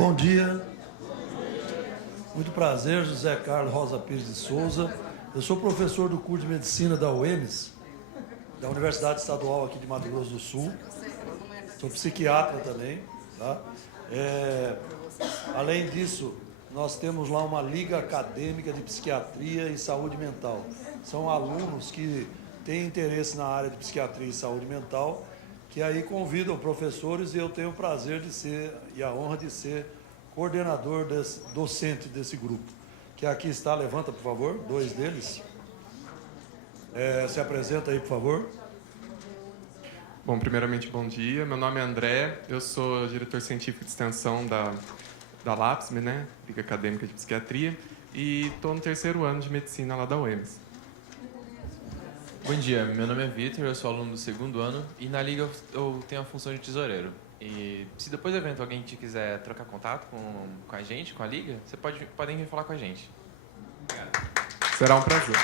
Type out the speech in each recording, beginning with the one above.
Bom dia. Muito prazer, José Carlos Rosa Pires de Souza. Eu sou professor do curso de Medicina da UEMS, da Universidade Estadual aqui de Mato Grosso do Sul. Sou psiquiatra também, tá? Além disso, nós temos lá uma liga acadêmica de psiquiatria e saúde mental. São alunos que têm interesse na área de psiquiatria e saúde mental, que aí convidam professores, e eu tenho o prazer de ser, e a honra de ser, coordenador, docente desse grupo. Que aqui está, levanta, por favor, dois deles. Se apresenta aí, por favor. Bom, primeiramente, bom dia. Meu nome é André, eu sou diretor científico de extensão da LAPSME, né? Liga Acadêmica de Psiquiatria, e estou no 3º ano de medicina lá da UEMS. Bom dia, meu nome é Vitor, eu sou aluno do 2º ano e na Liga eu tenho a função de tesoureiro. E se depois do evento alguém te quiser trocar contato com a gente, com a Liga, podem vir falar com a gente. Obrigado. Será um prazer.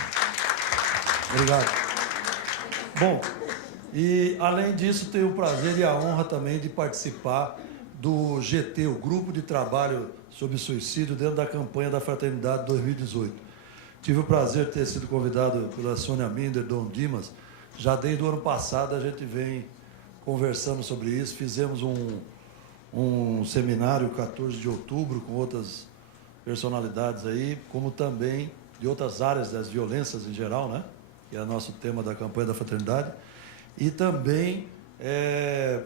Obrigado. Bom, e além disso, tenho o prazer e a honra também de participar do GT, o Grupo de Trabalho sobre Suicídio, dentro da campanha da Fraternidade 2018. Tive o prazer de ter sido convidado pela Sônia Minder, Dom Dimas. Já desde o ano passado a gente vem conversando sobre isso. Fizemos um seminário 14 de outubro com outras personalidades aí, como também de outras áreas das violências em geral, né? Que é o nosso tema da campanha da Fraternidade. E também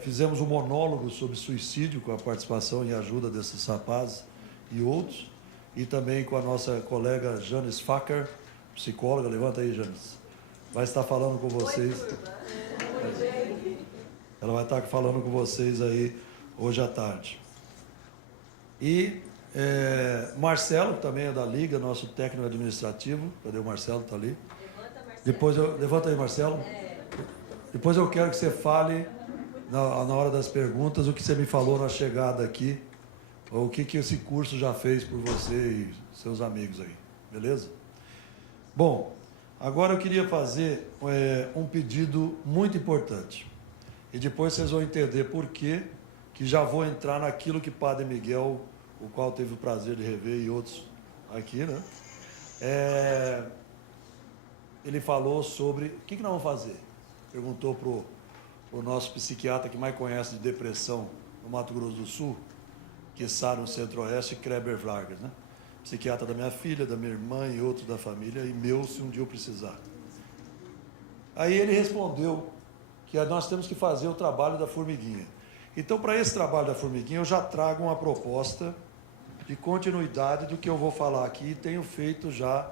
fizemos um monólogo sobre suicídio, com a participação e ajuda desses rapazes e outros. E também com a nossa colega Janice Facker, psicóloga. Levanta aí, Janice. Vai estar falando com vocês. Ela vai estar falando com vocês aí hoje à tarde. E Marcelo, que também é da Liga, nosso técnico administrativo. Cadê o Marcelo? Está ali. Levanta aí, Marcelo. Depois eu quero que você fale, na hora das perguntas, o que você me falou na chegada aqui, ou o que esse curso já fez por você e seus amigos aí, beleza? Bom, agora eu queria fazer um pedido muito importante. E depois vocês vão entender por quê, que já vou entrar naquilo que Padre Miguel, o qual teve o prazer de rever, e outros aqui, né? Ele falou sobre... O que nós vamos fazer? Perguntou para o nosso psiquiatra que mais conhece de depressão no Mato Grosso do Sul, que está no Centro-Oeste, Kreber Vargas, né? Psiquiatra da minha filha, da minha irmã e outros da família, e meu, se um dia eu precisar. Aí ele respondeu que nós temos que fazer o trabalho da formiguinha. Então, para esse trabalho da formiguinha, eu já trago uma proposta de continuidade do que eu vou falar aqui, e tenho feito já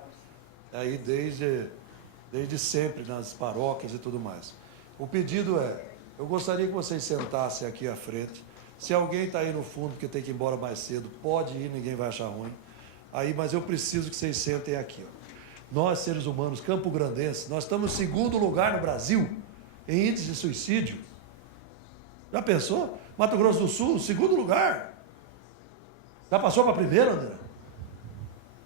aí desde sempre nas paróquias e tudo mais. O pedido eu gostaria que vocês sentassem aqui à frente. Se alguém está aí no fundo porque tem que ir embora mais cedo, pode ir, ninguém vai achar ruim. Mas eu preciso que vocês sentem aqui. Ó. Nós, seres humanos campograndenses, nós estamos em 2º lugar no Brasil em índice de suicídio. Já pensou? Mato Grosso do Sul, 2º lugar. Já passou para 1º, André?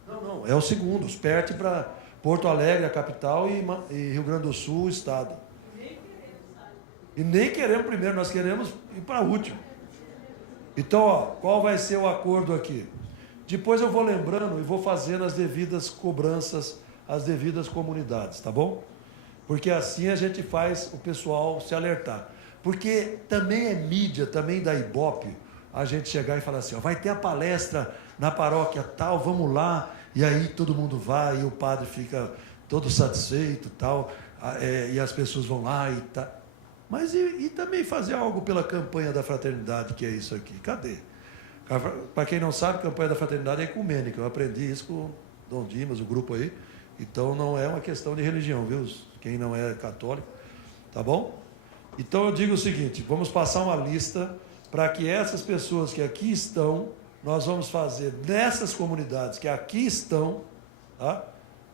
Não, é o 2º. Perde para Porto Alegre, a capital, e Rio Grande do Sul, o estado. E nem queremos 1º, nós queremos ir para o último. Então, ó, qual vai ser o acordo aqui? Depois eu vou lembrando e vou fazendo as devidas cobranças, as devidas comunidades, tá bom? Porque assim a gente faz o pessoal se alertar. Porque também é mídia, também da Ibope, a gente chegar e falar assim, ó, vai ter a palestra na paróquia tal, vamos lá, e aí todo mundo vai, e o padre fica todo satisfeito tal, e as pessoas vão lá e tal. Mas e também fazer algo pela campanha da fraternidade, que é isso aqui. Cadê? Para quem não sabe, a campanha da fraternidade é ecumênica. Eu aprendi isso com o Dom Dimas, o grupo aí. Então não é uma questão de religião, viu? Quem não é católico, tá bom? Então eu digo o seguinte, vamos passar uma lista para que essas pessoas que aqui estão, nós vamos fazer nessas comunidades que aqui estão, tá?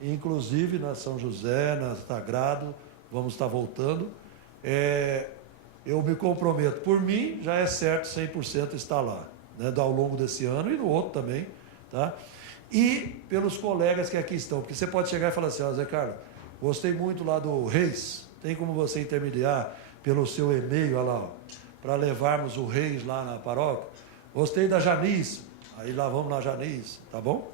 Inclusive na São José, na Sagrado, vamos estar voltando. Eu me comprometo, por mim já é certo 100% estar lá, né, ao longo desse ano e no outro também, tá? E pelos colegas que aqui estão, porque você pode chegar e falar assim, ó, Zé Carlos, gostei muito lá do Reis, tem como você intermediar pelo seu e-mail, olha lá, para levarmos o Reis lá na paróquia? Gostei da Janice, Aí lá vamos na Janês, tá bom?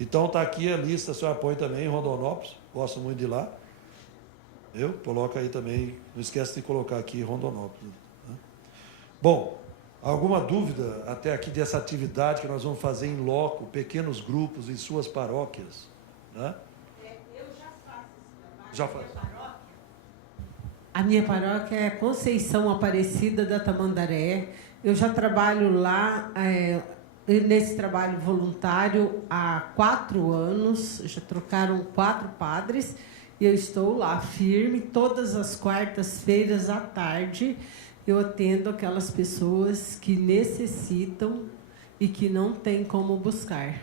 Então tá aqui a lista, o senhor põe também em Rondonópolis, gosto muito de lá. Eu coloca aí também, não esquece de colocar aqui Rondonópolis. Né? Bom, alguma dúvida até aqui dessa atividade que nós vamos fazer em loco, pequenos grupos em suas paróquias? Né? Eu já faço esse trabalho. Já faz. A minha paróquia é Conceição Aparecida da Tamandaré. Eu já trabalho lá, nesse trabalho voluntário, há 4 anos. Já trocaram 4 padres. E eu estou lá, firme. Todas as quartas-feiras à tarde, eu atendo aquelas pessoas que necessitam e que não têm como buscar.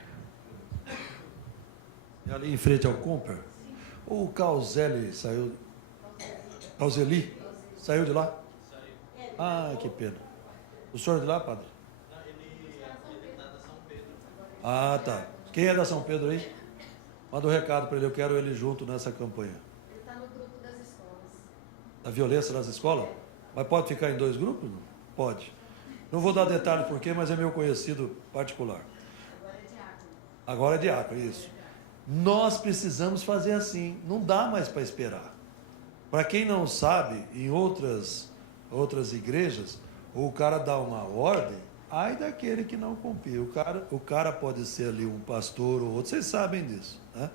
Ali em frente ao Comper? O Causelli saiu... Causeli? Saiu de lá? Saiu. Ah, que pena. O senhor é de lá, padre? Não, ele é da São Pedro. Ah, tá. Quem é da São Pedro aí? Manda um recado para ele, eu quero ele junto nessa campanha. Ele está no grupo das escolas. Da violência nas escolas? Mas pode ficar em 2 grupos? Não? Pode. Não vou dar detalhe por quê, mas é meu conhecido particular. Agora é diácono. Agora é diácono, isso. Nós precisamos fazer assim, não dá mais para esperar. Para quem não sabe, em outras igrejas, o cara dá uma ordem, ai daquele que não cumprir. O cara pode ser ali um pastor ou outro, vocês sabem disso. Né?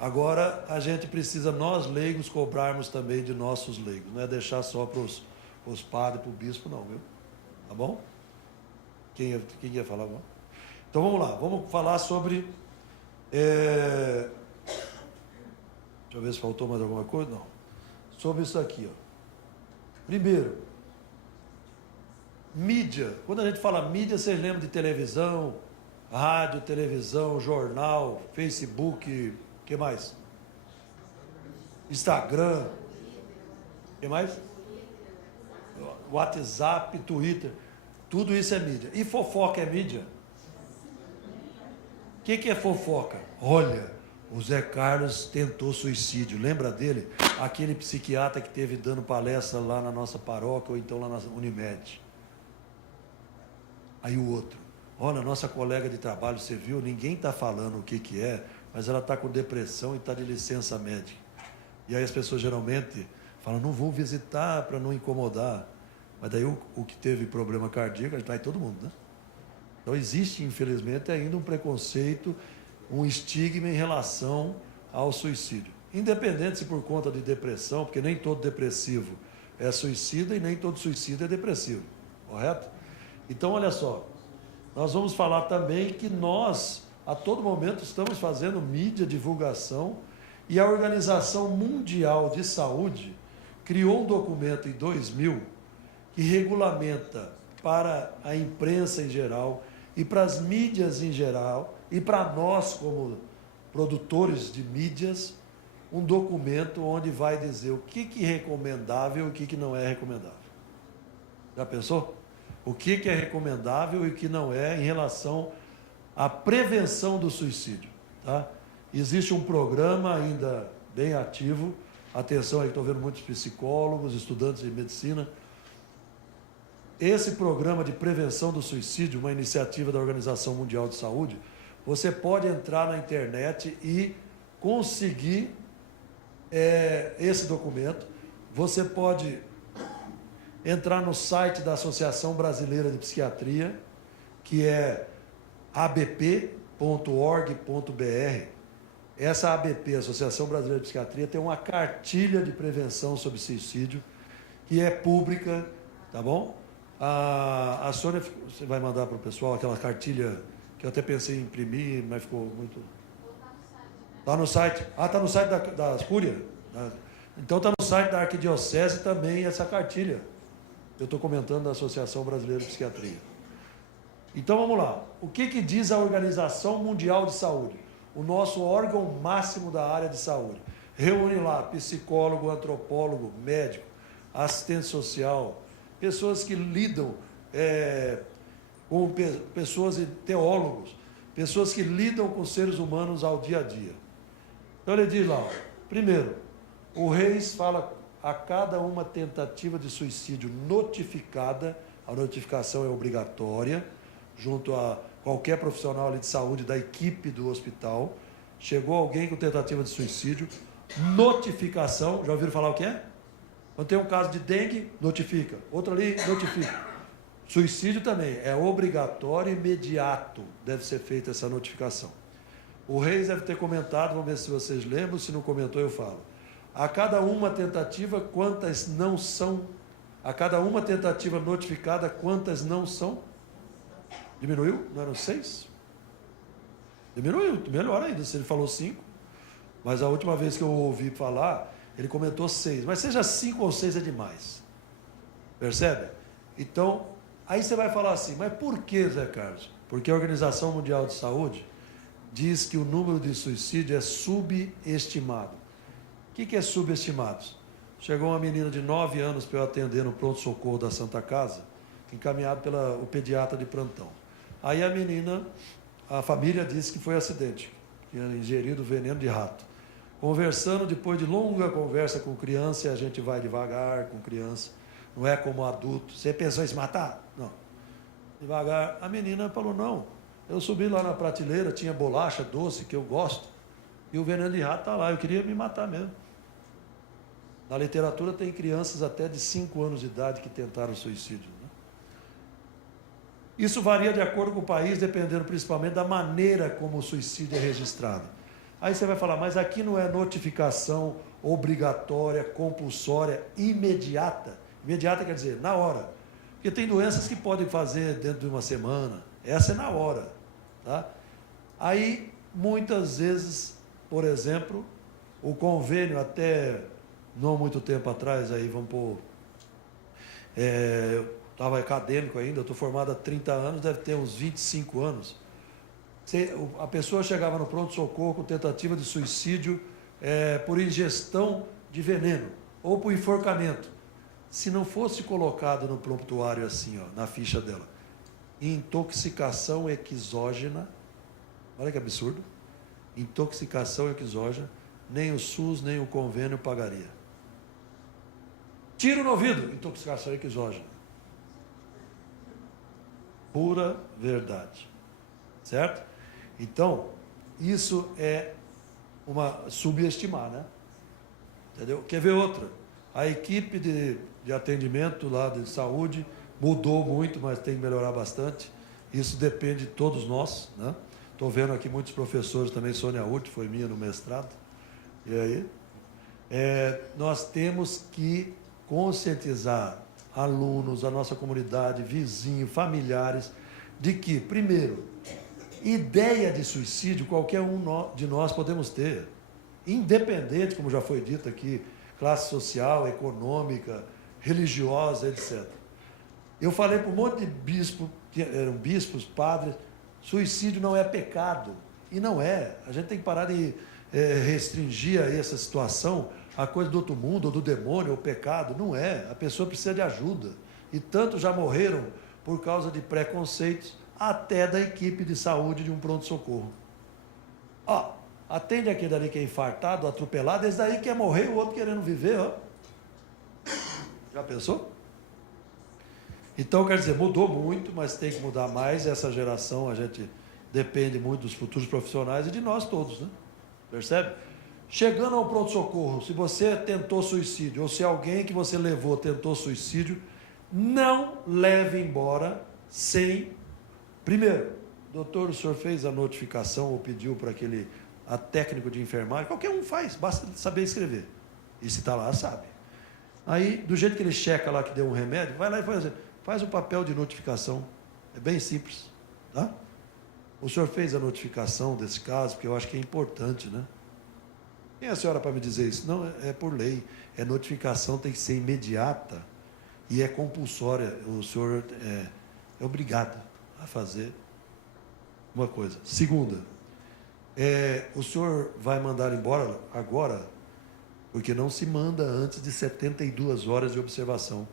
Agora, a gente precisa, nós leigos, cobrarmos também de nossos leigos. Não é deixar só para os padres, para o bispo, não, viu? Tá bom? Quem ia falar? Então, vamos lá. Vamos falar sobre... Deixa eu ver se faltou mais alguma coisa. Não. Sobre isso aqui, ó. Primeiro, mídia. Quando a gente fala mídia, vocês lembram de televisão, rádio, televisão, jornal, Facebook, o que mais? Instagram, o que mais? WhatsApp, Twitter, tudo isso é mídia. E fofoca é mídia? O que é fofoca? Olha, o Zé Carlos tentou suicídio, lembra dele? Aquele psiquiatra que teve dando palestra lá na nossa paróquia ou então lá na Unimed. Aí o outro, olha, nossa colega de trabalho, você viu, ninguém está falando o que é, mas ela está com depressão e está de licença médica. E aí as pessoas geralmente falam, não vou visitar para não incomodar. Mas daí o que teve problema cardíaco, vai todo mundo, né? Então existe, infelizmente, ainda um preconceito, um estigma em relação ao suicídio. Independente se por conta de depressão, porque nem todo depressivo é suicida e nem todo suicida é depressivo, correto? Então, olha só, nós vamos falar também que nós, a todo momento, estamos fazendo mídia, divulgação, e a Organização Mundial de Saúde criou um documento em 2000 que regulamenta para a imprensa em geral e para as mídias em geral e para nós como produtores de mídias, um documento onde vai dizer o que é recomendável e o que não é recomendável. Já pensou? O que é recomendável e o que não é em relação à prevenção do suicídio. Tá? Existe um programa ainda bem ativo, atenção aí, estou vendo muitos psicólogos, estudantes de medicina. Esse programa de prevenção do suicídio, uma iniciativa da Organização Mundial de Saúde, você pode entrar na internet e conseguir esse documento. Você pode entrar no site da Associação Brasileira de Psiquiatria, que é abp.org.br. Essa ABP, Associação Brasileira de Psiquiatria, tem uma cartilha de prevenção sobre suicídio, que é pública, tá bom? A Sônia, você vai mandar para o pessoal aquela cartilha que eu até pensei em imprimir, mas ficou muito... Está no site? Ah, está no site da Cúria? Então está no site da Arquidiocese também essa cartilha. Eu estou comentando da Associação Brasileira de Psiquiatria. Então vamos lá. O que diz a Organização Mundial de Saúde? O nosso órgão máximo da área de saúde. Reúne lá psicólogo, antropólogo, médico, assistente social, pessoas que lidam com pessoas e teólogos, pessoas que lidam com seres humanos ao dia a dia. Então ele diz lá, primeiro, o Reis fala a cada uma tentativa de suicídio notificada, a notificação é obrigatória, junto qualquer profissional ali de saúde da equipe do hospital, chegou alguém com tentativa de suicídio, notificação, já ouviram falar o que é? Quando tem um caso de dengue, notifica. Outro ali, notifica. Suicídio também, é obrigatório e imediato, deve ser feita essa notificação. O Reis deve ter comentado, vamos ver se vocês lembram, se não comentou eu falo. A cada uma tentativa, quantas não são? A cada uma tentativa notificada, quantas não são? Diminuiu? Não eram 6? Diminuiu, melhor ainda, se ele falou 5. Mas a última vez que eu ouvi falar, ele comentou 6. Mas seja 5 ou 6 é demais. Percebe? Então, aí você vai falar assim, mas por que, Zé Carlos? Porque a Organização Mundial de Saúde diz que o número de suicídio é subestimado. O que é subestimado? Chegou uma menina de 9 anos para eu atender no pronto-socorro da Santa Casa, encaminhado pelo pediatra de plantão. Aí a menina, a família disse que foi acidente, que tinha ingerido veneno de rato. Conversando, depois de longa conversa com criança, a gente vai devagar com criança, não é como adulto. Você pensou em se matar? Não. Devagar. A menina falou, não, eu subi lá na prateleira, tinha bolacha doce, que eu gosto, e o veneno de rato está lá, eu queria me matar mesmo. Na literatura tem crianças até de 5 anos de idade que tentaram suicídio. Né? Isso varia de acordo com o país, dependendo principalmente da maneira como o suicídio é registrado. Aí você vai falar, mas aqui não é notificação obrigatória, compulsória, imediata. Imediata quer dizer, na hora. Porque tem doenças que podem fazer dentro de uma semana. Essa é na hora. Tá? Aí, muitas vezes, por exemplo, o convênio até não muito tempo atrás, aí vamos pôr, eu estava acadêmico ainda, eu estou formado há 30 anos, deve ter uns 25 anos. A pessoa chegava no pronto-socorro com tentativa de suicídio por ingestão de veneno ou por enforcamento. Se não fosse colocado no prontuário assim, ó, na ficha dela, intoxicação exógena, olha que absurdo, intoxicação exógena, nem o SUS, nem o convênio pagaria. Tiro no ouvido, intoxicação exógena. Pura verdade. Certo? Então, isso é uma subestimar, né? Entendeu? Quer ver outra? A equipe de atendimento lá de saúde mudou muito, mas tem que melhorar bastante. Isso depende de todos nós, né? Estou vendo aqui muitos professores também, Sônia Uth, foi minha no mestrado. E aí? Nós temos que conscientizar alunos, a nossa comunidade, vizinhos, familiares, de que, primeiro, ideia de suicídio qualquer um de nós podemos ter, independente, como já foi dito aqui, classe social, econômica, religiosa, etc. Eu falei para um monte de bispos, que eram bispos, padres, suicídio não é pecado, e não é. A gente tem que parar de restringir a essa situação a coisa do outro mundo, ou do demônio, ou pecado. Não é. A pessoa precisa de ajuda. E tantos já morreram por causa de preconceitos, até da equipe de saúde de um pronto-socorro. Ó, atende aquele dali que é infartado, atropelado, esse daí quer morrer, o outro querendo viver, ó. Já pensou? Então, quer dizer, mudou muito, mas tem que mudar mais. Essa geração, a gente depende muito dos futuros profissionais e de nós todos, né? Percebe? Chegando ao pronto-socorro, se você tentou suicídio, ou se alguém que você levou tentou suicídio, não leve embora sem... Primeiro, doutor, o senhor fez a notificação ou pediu para a técnico de enfermagem, qualquer um faz, basta saber escrever. E se está lá, sabe. Aí, do jeito que ele checa lá que deu um remédio, vai lá e faz o papel de notificação. É bem simples, tá? O senhor fez a notificação desse caso, porque eu acho que é importante, né? Quem é a senhora para me dizer isso? Não, é por lei. Notificação tem que ser imediata e é compulsória. O senhor é obrigado a fazer uma coisa. Segunda, o senhor vai mandar embora agora, porque não se manda antes de 72 horas de observação.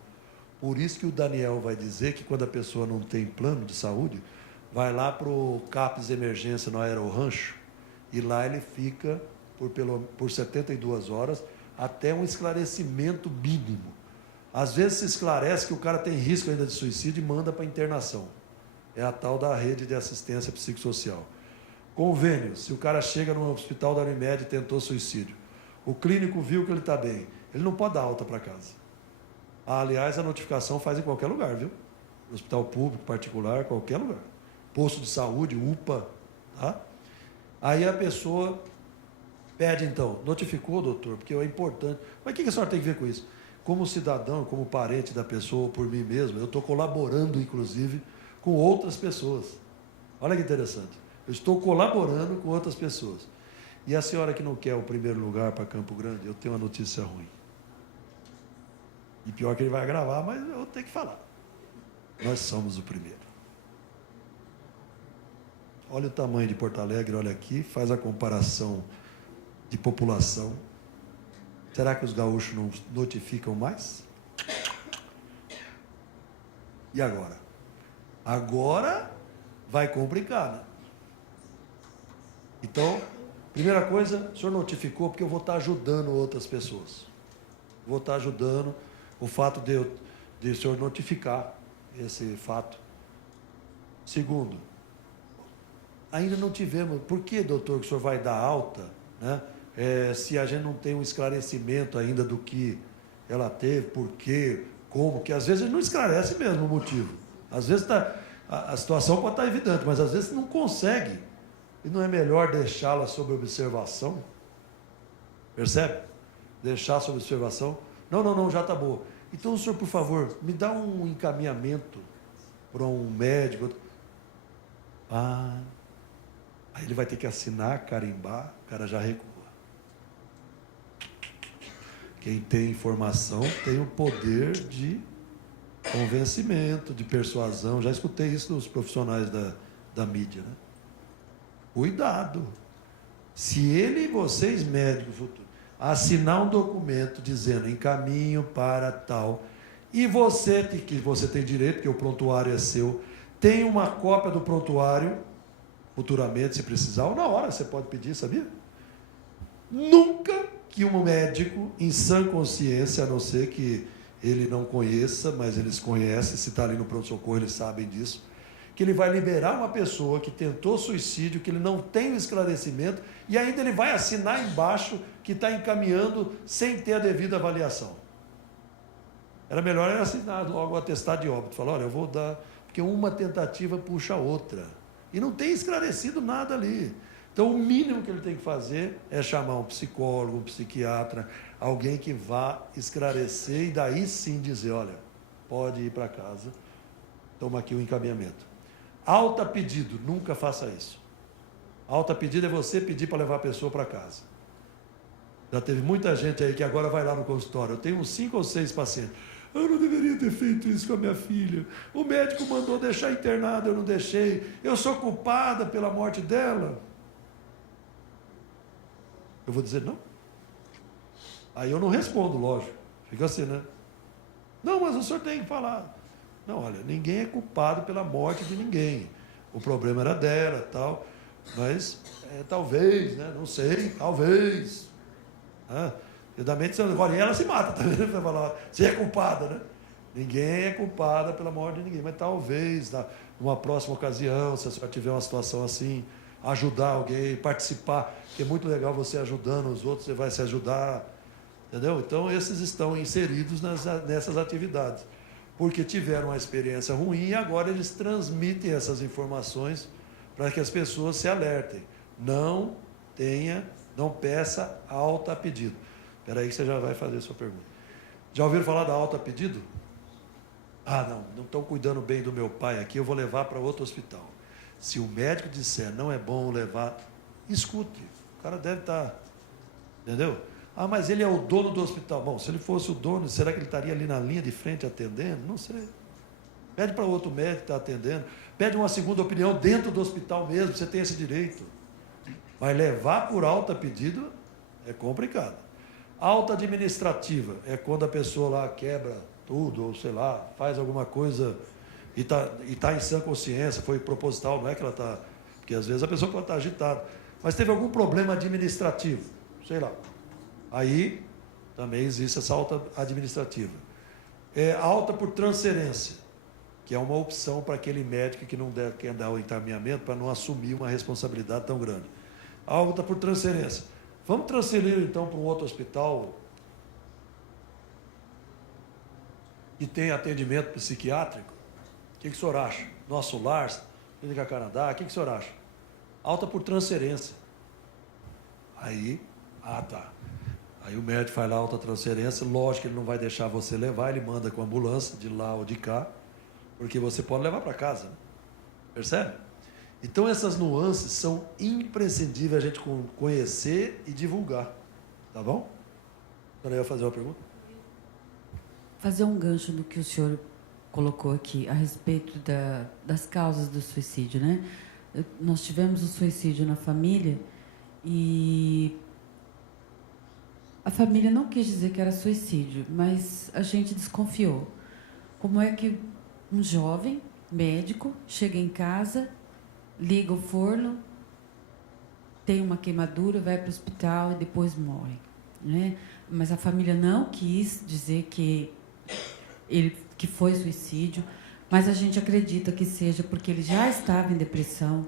Por isso que o Daniel vai dizer que quando a pessoa não tem plano de saúde, vai lá para o CAPS Emergência no Aerorrancho e lá ele fica por 72 horas até um esclarecimento mínimo. Às vezes se esclarece que o cara tem risco ainda de suicídio e manda para internação. É a tal da rede de assistência psicossocial. Convênio, se o cara chega no hospital da Unimed e tentou suicídio, o clínico viu que ele está bem, ele não pode dar alta para casa. Aliás, a notificação faz em qualquer lugar, viu? Hospital público, particular, qualquer lugar. Posto de saúde, UPA, tá? Aí a pessoa pede, então, notificou, doutor, porque é importante. Mas o que a senhora tem que ver com isso? Como cidadão, como parente da pessoa, por mim mesmo, eu estou colaborando, inclusive, com outras pessoas. Olha que interessante. Eu estou colaborando com outras pessoas. E a senhora que não quer o primeiro lugar para Campo Grande, eu tenho uma notícia ruim. E pior que ele vai gravar, mas eu vou ter que falar. Nós somos o primeiro. Olha o tamanho de Porto Alegre, olha aqui, faz a comparação de população. Será que os gaúchos não notificam mais? E agora? Agora vai complicar, né? Então, primeira coisa, o senhor notificou porque eu vou estar ajudando outras pessoas. Vou estar ajudando o fato de o senhor notificar esse fato. Segundo, ainda não tivemos. Por que, doutor, que o senhor vai dar alta, né? Se a gente não tem um esclarecimento ainda do que ela teve, por quê, como, que às vezes ele não esclarece mesmo o motivo. Às vezes a situação pode estar evidente, mas às vezes não consegue. E não é melhor deixá-la sob observação? Percebe? Deixar sob observação. Não, já está boa. Então, senhor, por favor, me dá um encaminhamento para um médico. Aí ele vai ter que assinar, carimbar, o cara já recua. Quem tem informação tem o poder de convencimento, de persuasão. Já escutei isso dos profissionais da mídia, né? Cuidado. Se ele e vocês, médicos futuros, assinar um documento dizendo encaminho para tal, e você, que você tem direito, que o prontuário é seu, tem uma cópia do prontuário, futuramente, se precisar, ou na hora você pode pedir, sabia? Nunca que um médico, em sã consciência, a não ser que ele não conheça, mas eles conhecem, se está ali no pronto-socorro, eles sabem disso, que ele vai liberar uma pessoa que tentou suicídio, que ele não tem o esclarecimento, e ainda ele vai assinar embaixo que está encaminhando sem ter a devida avaliação. Era melhor ele assinar logo o atestado de óbito. Falar, olha, eu vou dar, porque uma tentativa puxa a outra. E não tem esclarecido nada ali. Então, o mínimo que ele tem que fazer é chamar um psicólogo, um psiquiatra, alguém que vá esclarecer e daí sim dizer, olha, pode ir para casa, toma aqui o encaminhamento. Alta a pedido, nunca faça isso. Alta a pedido é você pedir para levar a pessoa para casa. Já teve muita gente aí que agora vai lá no consultório. Eu tenho uns 5 ou 6 pacientes. Eu não deveria ter feito isso com a minha filha. O médico mandou deixar internada, eu não deixei. Eu sou culpada pela morte dela. Eu vou dizer não. Aí eu não respondo, lógico. Fica assim, né? Não, mas o senhor tem que falar. Não, olha, ninguém é culpado pela morte de ninguém. O problema era dela, tal. Mas, talvez, né? Não sei, talvez. Agora, e ela se mata também, né? Falar, você é culpada, né? Ninguém é culpada pela morte de ninguém. Mas talvez, numa próxima ocasião, se a senhora tiver uma situação assim, ajudar alguém, participar, que é muito legal você ajudando os outros, você vai se ajudar, entendeu? Então, esses estão inseridos nessas atividades, porque tiveram uma experiência ruim e agora eles transmitem essas informações para que as pessoas se alertem. Não peça alta a pedido. Espera aí que você já vai fazer a sua pergunta. Já ouviram falar da alta a pedido? Não estão cuidando bem do meu pai aqui, eu vou levar para outro hospital. Se o médico disser não é bom levar, escute. O cara deve estar, entendeu? Mas ele é o dono do hospital. Bom, se ele fosse o dono, será que ele estaria ali na linha de frente atendendo? Não sei. Pede para outro médico que está atendendo. Pede uma segunda opinião dentro do hospital mesmo, você tem esse direito. Mas levar por alta pedido é complicado. Alta administrativa é quando a pessoa lá quebra tudo, ou sei lá, faz alguma coisa e tá em sã consciência, foi proposital, não é que ela está... Porque às vezes a pessoa pode estar agitada. Mas teve algum problema administrativo, sei lá. Aí também existe essa alta administrativa. Alta por transferência, que que é uma opção para aquele médico que não quer dar o encaminhamento para não assumir uma responsabilidade tão grande. Algo está por transferência. Vamos transferir então para um outro hospital que tem atendimento psiquiátrico? O que o senhor acha? Nosso Lar, Clínica Canadá, o que o senhor acha? Alta por transferência. Aí, tá. Aí o médico faz lá a alta transferência, lógico que ele não vai deixar você levar, ele manda com a ambulância de lá ou de cá, porque você pode levar para casa, né? Percebe? Então essas nuances são imprescindíveis a gente conhecer e divulgar, tá bom? A senhora ia fazer uma pergunta? Fazer um gancho no que o senhor colocou aqui a respeito das causas do suicídio, né? Nós tivemos o suicídio na família e a família não quis dizer que era suicídio, mas a gente desconfiou. Como é que um jovem médico chega em casa, liga o forno, tem uma queimadura, vai para o hospital e depois morre, né? Mas a família não quis dizer que foi suicídio, mas a gente acredita que seja porque ele já estava em depressão.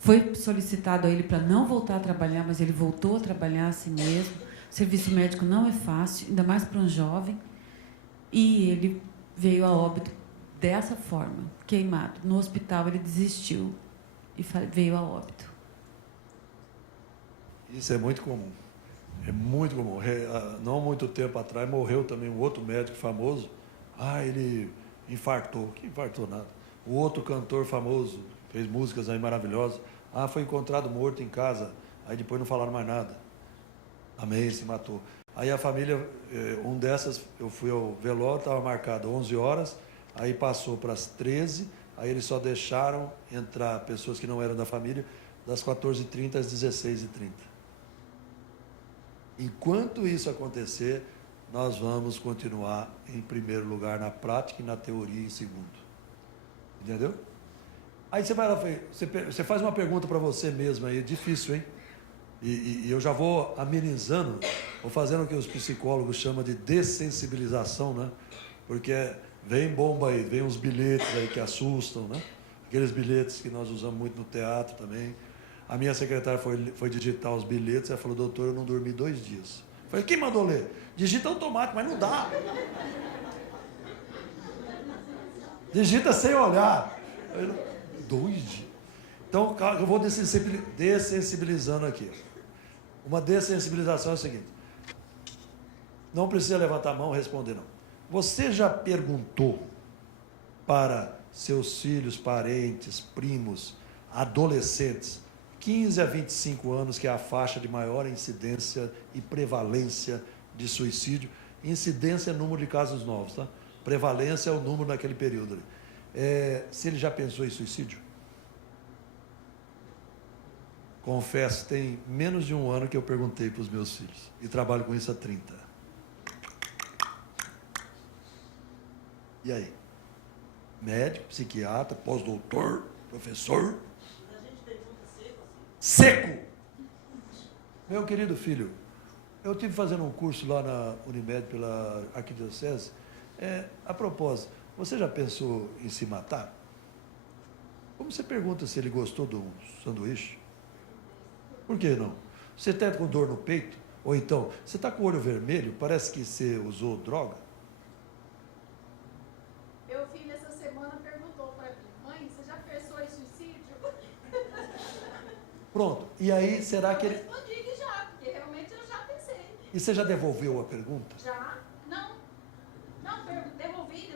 Foi solicitado a ele para não voltar a trabalhar, mas ele voltou a trabalhar assim mesmo. O serviço médico não é fácil, ainda mais para um jovem. E ele veio a óbito dessa forma, queimado. No hospital ele desistiu e veio a óbito. Isso é muito comum. É muito comum. Não há muito tempo atrás morreu também um outro médico famoso. Ele infartou. Que infartou nada. O outro cantor famoso, fez músicas aí maravilhosas. Foi encontrado morto em casa. Aí depois não falaram mais nada. Amém, se matou. Aí a família, dessas, eu fui ao velório, estava marcado 11 horas, aí passou para as 13, aí eles só deixaram entrar pessoas que não eram da família, das 14h30 às 16h30. Enquanto isso acontecer, nós vamos continuar em primeiro lugar na prática e na teoria em segundo. Entendeu? Aí você vai lá, você faz uma pergunta para você mesmo aí, difícil, hein? E eu já vou amenizando, vou fazendo o que os psicólogos chamam de dessensibilização, né? Porque vem bomba aí, vem uns bilhetes aí que assustam, né? Aqueles bilhetes que nós usamos muito no teatro também. A minha secretária foi digitar os bilhetes e ela falou, doutor, eu não dormi 2 dias. Eu falei, quem mandou ler? Digita automático, mas não dá. Digita sem olhar. 2 dias. Então, eu vou dessensibilizando aqui. Uma dessensibilização é o seguinte. Não precisa levantar a mão e responder, não. Você já perguntou para seus filhos, parentes, primos, adolescentes, 15 a 25 anos, que é a faixa de maior incidência e prevalência de suicídio. Incidência é número de casos novos, tá? Prevalência é o número naquele período ali. Se ele já pensou em suicídio? Confesso, tem menos de 1 ano que eu perguntei para os meus filhos. E trabalho com isso há 30. E aí? Médico, psiquiatra, pós-doutor, professor? Seco! Meu querido filho, eu estive fazendo um curso lá na Unimed pela Arquidiocese. A propósito, você já pensou em se matar? Como você pergunta se ele gostou do sanduíche? Por que não? Você está com dor no peito? Ou então, você está com o olho vermelho? Parece que você usou droga? Meu filho essa semana perguntou para mim, mãe, você já pensou em suicídio? Pronto. E aí, será que ele... Eu respondi que já, porque realmente eu já pensei. E você já devolveu a pergunta? Já? Não. Não, devolvi.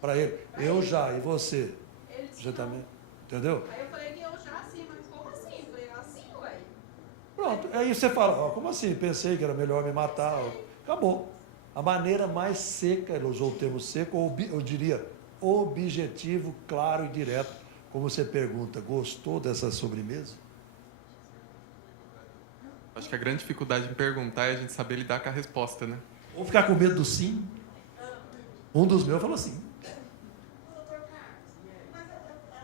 Para ele? Eu já. E você? Ele disse Já não. também? Entendeu? Aí eu falei que eu já sim, mas como assim? Eu falei, assim, ué. Pronto. Aí você fala, como assim? Pensei que era melhor me matar. Acabou. A maneira mais seca, ele usou o termo seco, ou eu diria objetivo, claro e direto, como você pergunta, gostou dessa sobremesa? Acho que a grande dificuldade em perguntar é a gente saber lidar com a resposta, né? Ou ficar com medo do sim? Um dos meus falou sim.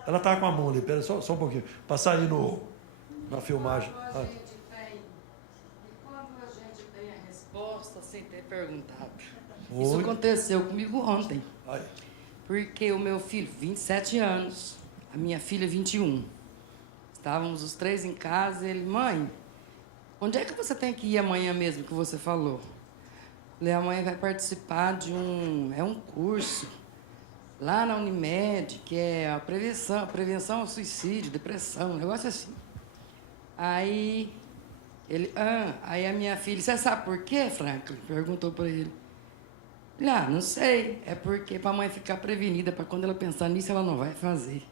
Ela está com a mão ali, pera só um pouquinho, para sair na filmagem. Quando a gente tem a resposta sem ter perguntado. Isso aconteceu comigo ontem. Aí. Porque o meu filho, 27 anos, a minha filha, 21. Estávamos os 3 em casa e ele, mãe, onde é que você tem que ir amanhã mesmo que você falou? Falei, amanhã vai participar de um curso lá na Unimed, que é a prevenção ao suicídio, depressão, um negócio assim. Aí aí a minha filha, você sabe por quê, Franklin? Perguntou para ele. Não sei, é porque para a mãe ficar prevenida, para quando ela pensar nisso, ela não vai fazer.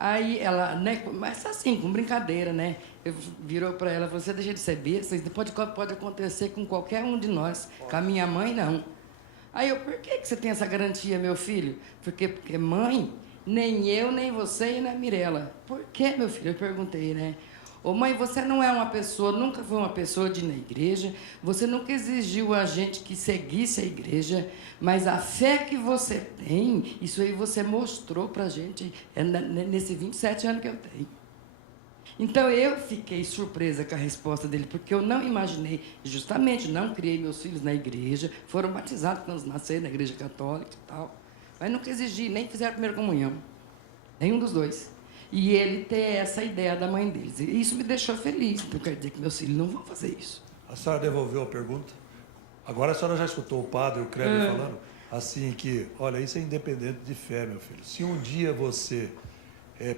Aí ela, né, mas assim, com brincadeira, né? Virou para ela, você deixa de ser besta, isso pode acontecer com qualquer um de nós, com a minha mãe, não. Aí eu, por que você tem essa garantia, meu filho? Porque mãe, nem eu, nem você e nem a Mirella. Por que, meu filho? Eu perguntei, né? Ô mãe, você não é uma pessoa, nunca foi uma pessoa de ir na igreja, você nunca exigiu a gente que seguisse a igreja, mas a fé que você tem, isso aí você mostrou pra gente nesse 27 anos que eu tenho. Então eu fiquei surpresa com a resposta dele, porque eu não imaginei, justamente não criei meus filhos na igreja, foram batizados quando nasceram na igreja católica e tal, mas nunca exigi, nem fizeram a primeira comunhão, nenhum dos dois. E ele ter essa ideia da mãe deles. E isso me deixou feliz. Então, quer dizer que meus filhos não vão fazer isso. A senhora devolveu a pergunta? Agora a senhora já escutou o padre, o Kleber falando assim que, olha, isso é independente de fé, meu filho. Se um dia você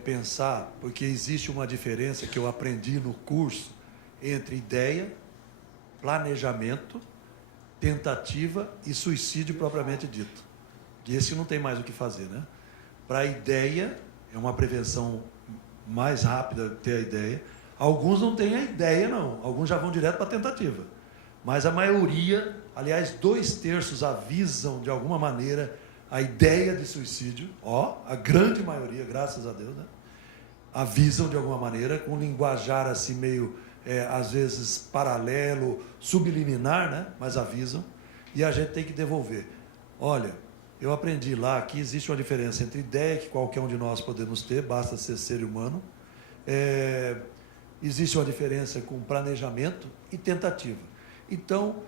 pensar, porque existe uma diferença que eu aprendi no curso entre ideia, planejamento, tentativa e suicídio propriamente dito. E esse não tem mais o que fazer, né? Para a ideia... é uma prevenção mais rápida ter a ideia. Alguns não têm a ideia, não. Alguns já vão direto para a tentativa. Mas a maioria, aliás, 2/3 avisam de alguma maneira a ideia de suicídio. A grande maioria, graças a Deus, né? Avisam de alguma maneira, com um linguajar assim meio, às vezes, paralelo, subliminar, né? Mas avisam. E a gente tem que devolver. Olha... eu aprendi lá que existe uma diferença entre ideia, que qualquer um de nós podemos ter, basta ser ser humano. Existe uma diferença com planejamento e tentativa. Então,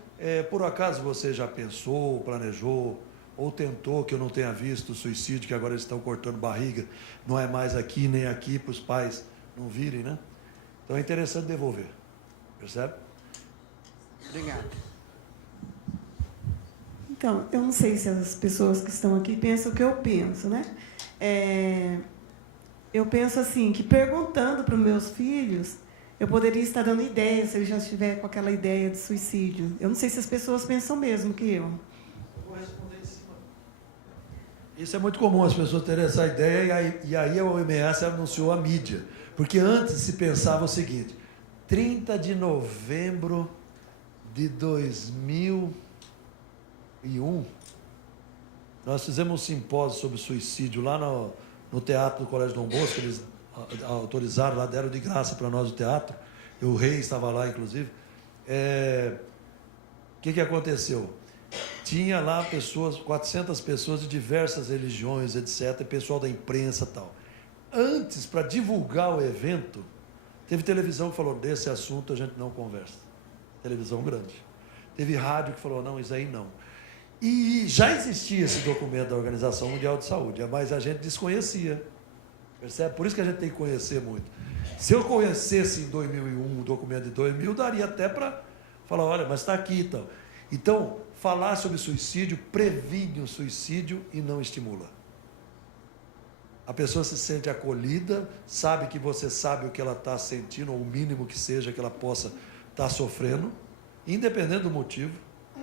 por acaso você já pensou, planejou, ou tentou, que eu não tenha visto, o suicídio, que agora eles estão cortando barriga, não é mais aqui nem aqui, para os pais não virem, né? Então é interessante devolver. Percebe? Obrigada. Então, eu não sei se as pessoas que estão aqui pensam o que eu penso, né? Eu penso assim, que perguntando para os meus filhos, eu poderia estar dando ideia, se ele já estiver com aquela ideia de suicídio. Eu não sei se as pessoas pensam mesmo que eu. Eu vou responder em cima. Isso é muito comum, as pessoas terem essa ideia, e aí a OMS anunciou a mídia. Porque antes se pensava o seguinte, 30 de novembro de 2001, nós fizemos um simpósio sobre suicídio lá no Teatro do Colégio Dom Bosco, eles autorizaram lá, deram de graça para nós o teatro, o rei estava lá, inclusive. O que aconteceu? Tinha lá 400 pessoas de diversas religiões, etc., pessoal da imprensa e tal. Antes, para divulgar o evento, teve televisão que falou, desse assunto a gente não conversa. Televisão grande. Teve rádio que falou, não, isso aí não. E já existia esse documento da Organização Mundial de Saúde, mas a gente desconhecia. Percebe? Por isso que a gente tem que conhecer muito. Se eu conhecesse em 2001 o documento de 2000, daria até para falar, olha, mas está aqui e tal. Então, falar sobre suicídio previne o suicídio e não estimula. A pessoa se sente acolhida, sabe que você sabe o que ela está sentindo, ou o mínimo que seja que ela possa estar sofrendo, independente do motivo,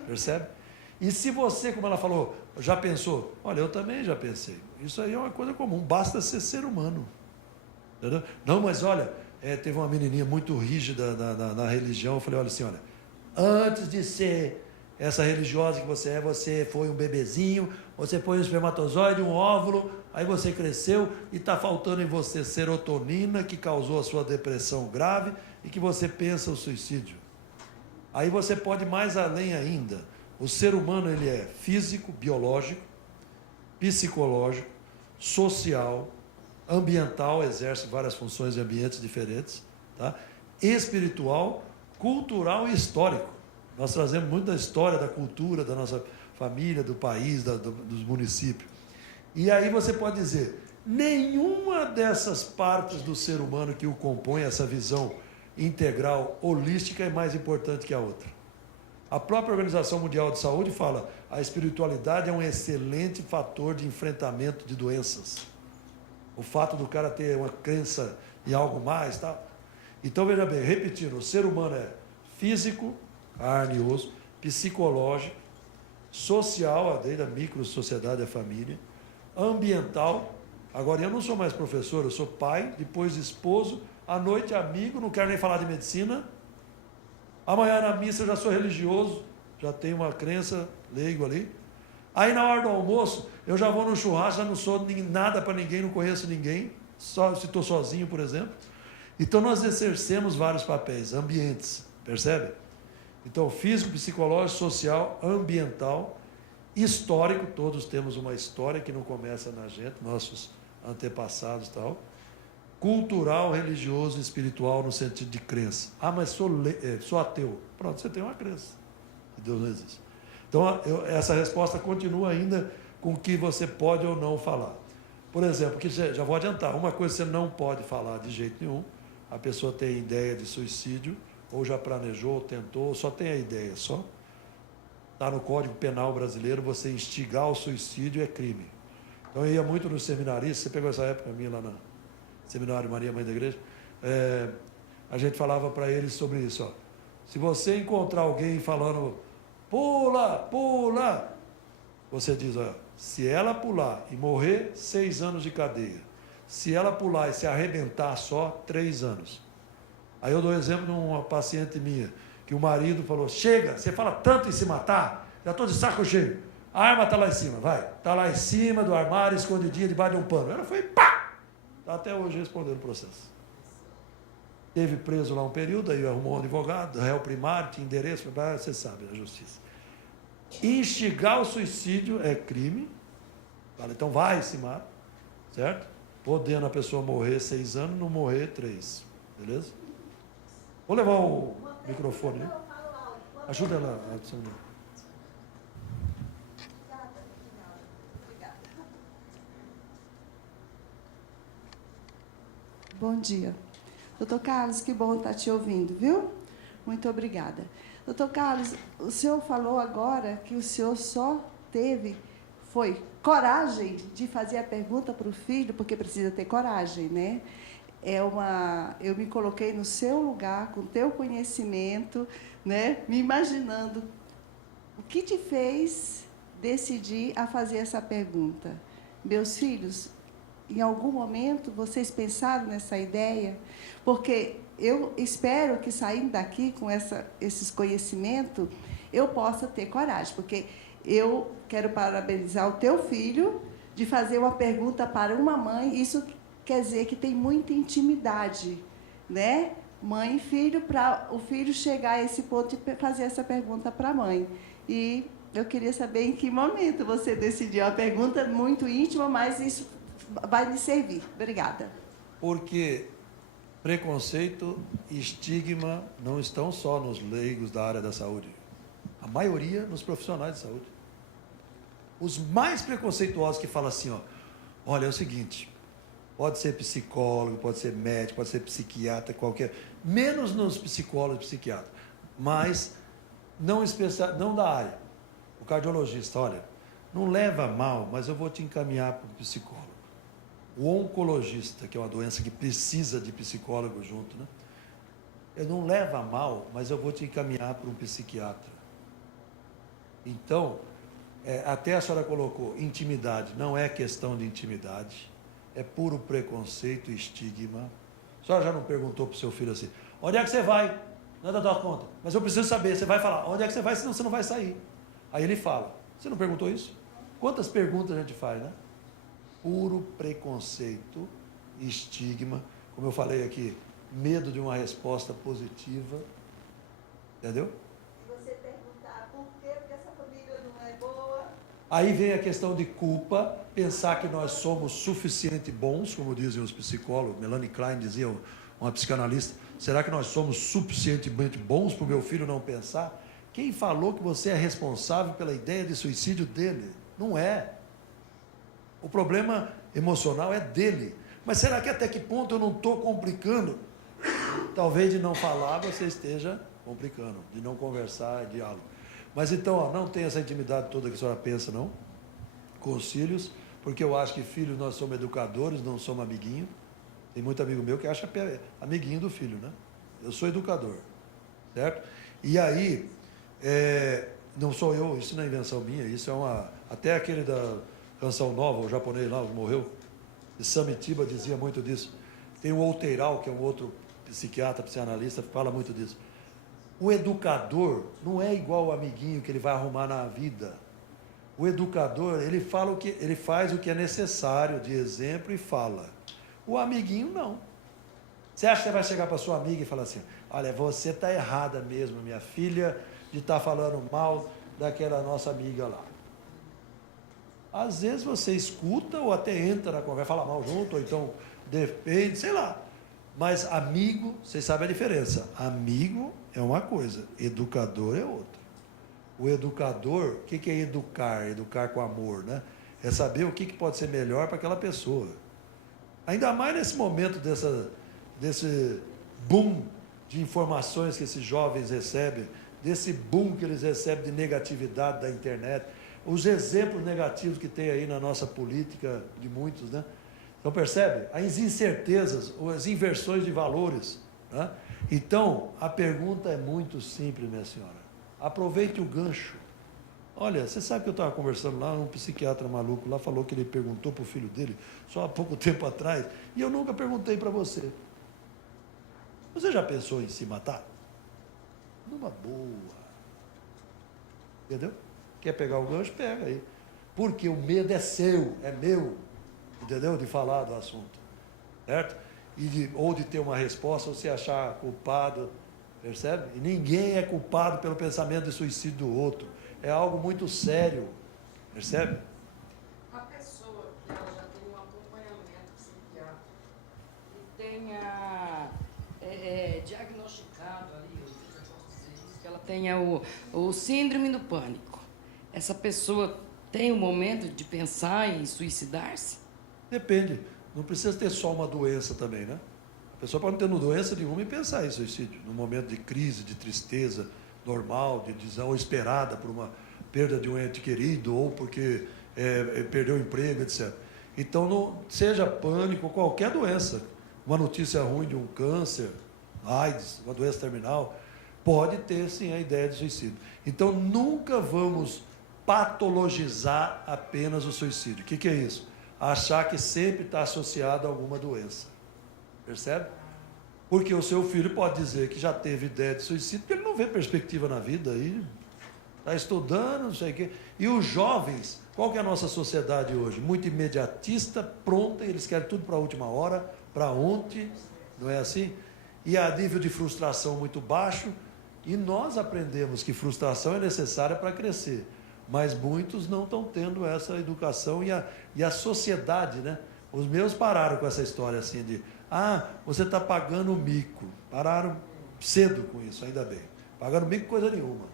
percebe? E se você, como ela falou, já pensou, olha, eu também já pensei, isso aí é uma coisa comum, basta ser humano. Entendeu? Não, mas olha, teve uma menininha muito rígida na religião, eu falei, olha, senhora, antes de ser essa religiosa que você foi um bebezinho, você foi um espermatozoide, um óvulo, aí você cresceu e está faltando em você serotonina, que causou a sua depressão grave e que você pensa o suicídio. Aí você pode ir mais além ainda. O ser humano, ele é físico, biológico, psicológico, social, ambiental, exerce várias funções em ambientes diferentes, tá? Espiritual, cultural e histórico. Nós trazemos muito da história, da cultura, da nossa família, do país, dos municípios. E aí você pode dizer, nenhuma dessas partes do ser humano que o compõe, essa visão integral, holística, é mais importante que a outra. A própria Organização Mundial de Saúde fala, a espiritualidade é um excelente fator de enfrentamento de doenças. O fato do cara ter uma crença em algo mais, tá? Então, veja bem, repetindo, o ser humano é físico, carne e osso, psicológico, social, desde a micro-sociedade, a família, ambiental. Agora, eu não sou mais professor, eu sou pai, depois esposo, à noite amigo, não quero nem falar de medicina. Amanhã na missa eu já sou religioso, já tenho uma crença, leigo ali. Aí na hora do almoço, eu já vou no churrasco, já não sou nada para ninguém, não conheço ninguém, só se estou sozinho, por exemplo. Então nós exercemos vários papéis, ambientes, percebe? Então físico, psicológico, social, ambiental, histórico, todos temos uma história que não começa na gente, nossos antepassados e tal. Cultural, religioso, espiritual, no sentido de crença. Ah, mas sou ateu. Pronto, você tem uma crença, que Deus não existe. Então, essa resposta continua ainda com o que você pode ou não falar. Por exemplo, que já vou adiantar, uma coisa que você não pode falar de jeito nenhum, a pessoa tem ideia de suicídio, ou já planejou, ou tentou, ou só tem a ideia, só. Está no Código Penal brasileiro, você instigar o suicídio é crime. Então, eu ia muito no seminaristas, você pegou essa época minha lá no Seminário Maria Mãe da Igreja, a gente falava para eles sobre isso, ó. Se você encontrar alguém falando, pula, pula, você diz, ó, se ela pular e morrer, 6 anos de cadeia. Se ela pular e se arrebentar só, 3 anos. Aí eu dou exemplo de uma paciente minha, que o marido falou, chega, você fala tanto em se matar, já estou de saco cheio. A arma está lá em cima, vai. Está lá em cima do armário, escondidinha, debaixo de um pano. Ela foi, pá! Está até hoje respondendo o processo. Teve preso lá um período, aí arrumou um advogado, réu primário, tinha endereço, você sabe, na justiça. Instigar o suicídio é crime. Fala, então vai, se mata, certo? Podendo a pessoa morrer 6 anos, não morrer 3. Beleza? Vou levar o microfone, né? Ajuda ela, Alexandre. Bom dia. Doutor Carlos, que bom estar te ouvindo, viu? Muito obrigada. Doutor Carlos, o senhor falou agora que o senhor só foi coragem de fazer a pergunta para o filho, porque precisa ter coragem, né? Eu me coloquei no seu lugar, com o teu conhecimento, né? Me imaginando o que te fez decidir a fazer essa pergunta. Meus filhos, em algum momento, vocês pensaram nessa ideia? Porque eu espero que, saindo daqui com esses conhecimentos, eu possa ter coragem. Porque eu quero parabenizar o teu filho de fazer uma pergunta para uma mãe. Isso quer dizer que tem muita intimidade, né? Mãe e filho, para o filho chegar a esse ponto de fazer essa pergunta para a mãe. E eu queria saber em que momento você decidiu. A pergunta muito íntima, mas isso vai me servir. Obrigada. Porque preconceito e estigma não estão só nos leigos da área da saúde. A maioria nos profissionais de saúde. Os mais preconceituosos que falam assim, ó, olha, é o seguinte, pode ser psicólogo, pode ser médico, pode ser psiquiatra, qualquer, menos nos psicólogos e psiquiatras, mas não da área. O cardiologista, olha, não leva a mal, mas eu vou te encaminhar para o psicólogo. O oncologista, que é uma doença que precisa de psicólogo junto, né? Eu não leva a mal, mas eu vou te encaminhar para um psiquiatra. Então, até a senhora colocou, intimidade, não é questão de intimidade, é puro preconceito e estigma. A senhora já não perguntou para o seu filho assim, onde é que você vai? Nada dá conta, mas eu preciso saber, você vai falar, onde é que você vai, senão você não vai sair. Aí ele fala, você não perguntou isso? Quantas perguntas a gente faz, né? Puro preconceito, estigma, como eu falei aqui, medo de uma resposta positiva, entendeu? Se você perguntar por quê, porque essa família não é boa. Aí vem a questão de culpa, pensar que nós somos suficientemente bons, como dizem os psicólogos, Melanie Klein dizia, uma psicanalista, será que nós somos suficientemente bons para o meu filho não pensar? Quem falou que você é responsável pela ideia de suicídio dele? Não é. O problema emocional é dele. Mas será que até que ponto eu não estou complicando? Talvez de não falar você esteja complicando, de não conversar, diálogo. Mas então, ó, não tem essa intimidade toda que a senhora pensa, não, com os filhos, porque eu acho que filhos nós somos educadores, não somos amiguinhos. Tem muito amigo meu que acha amiguinho do filho, né? Eu sou educador, certo? E aí, não sou eu, isso não é invenção minha, isso é uma... Até aquele da Canção Nova, o japonês lá, que morreu, de Samitiba, dizia muito disso. Tem o Outeiral, que é um outro psiquiatra, psicanalista, fala muito disso. O educador não é igual o amiguinho que ele vai arrumar na vida. O educador, ele faz o que é necessário de exemplo e fala. O amiguinho, não. Você acha que você vai chegar para sua amiga e falar assim, olha, você está errada mesmo, minha filha, de estar falando mal daquela nossa amiga lá. Às vezes você escuta ou até entra na conversa, fala mal junto, ou então depende, sei lá. Mas amigo, vocês sabem a diferença. Amigo é uma coisa, educador é outra. O educador, o que é educar? Educar com amor, né? É saber o que pode ser melhor para aquela pessoa. Ainda mais nesse momento desse boom de informações que esses jovens recebem, desse boom que eles recebem de negatividade da internet, os exemplos negativos que tem aí na nossa política, de muitos, né? Então, percebe? As incertezas, as inversões de valores, né? Então, a pergunta é muito simples, minha senhora. Aproveite o gancho. Olha, você sabe que eu estava conversando lá, um psiquiatra maluco lá falou que ele perguntou para o filho dele, só há pouco tempo atrás, e eu nunca perguntei para você. Você já pensou em se matar? Numa boa. Entendeu? Quer pegar o gancho? Pega aí. Porque o medo é seu, é meu. Entendeu? De falar do assunto. Certo? Ou de ter uma resposta, ou se achar culpado. Percebe? E ninguém é culpado pelo pensamento de suicídio do outro. É algo muito sério. Percebe? A pessoa que ela já tem um acompanhamento psiquiátrico e tenha diagnosticado ali, que ela tenha o síndrome do pânico. Essa pessoa tem um momento de pensar em suicidar-se? Depende. Não precisa ter só uma doença também, né? A pessoa pode ter doença nenhuma e pensar em suicídio. Num momento de crise, de tristeza normal, de desão, ou esperada por uma perda de um ente querido, ou porque perdeu o emprego, etc. Então, não seja pânico, qualquer doença. Uma notícia ruim de um câncer, AIDS, uma doença terminal, pode ter, sim, a ideia de suicídio. Então, nunca vamos patologizar apenas o suicídio. O que é isso? Achar que sempre está associado a alguma doença. Percebe? Porque o seu filho pode dizer que já teve ideia de suicídio, porque ele não vê perspectiva na vida, aí está estudando, não sei o quê. E os jovens, qual que é a nossa sociedade hoje? Muito imediatista, pronta, eles querem tudo para a última hora, para ontem, não é assim? E a nível de frustração muito baixo, e nós aprendemos que frustração é necessária para crescer. Mas muitos não estão tendo essa educação e a sociedade, né? Os meus pararam com essa história assim de, você está pagando mico. Pararam cedo com isso, ainda bem. Pagando mico coisa nenhuma.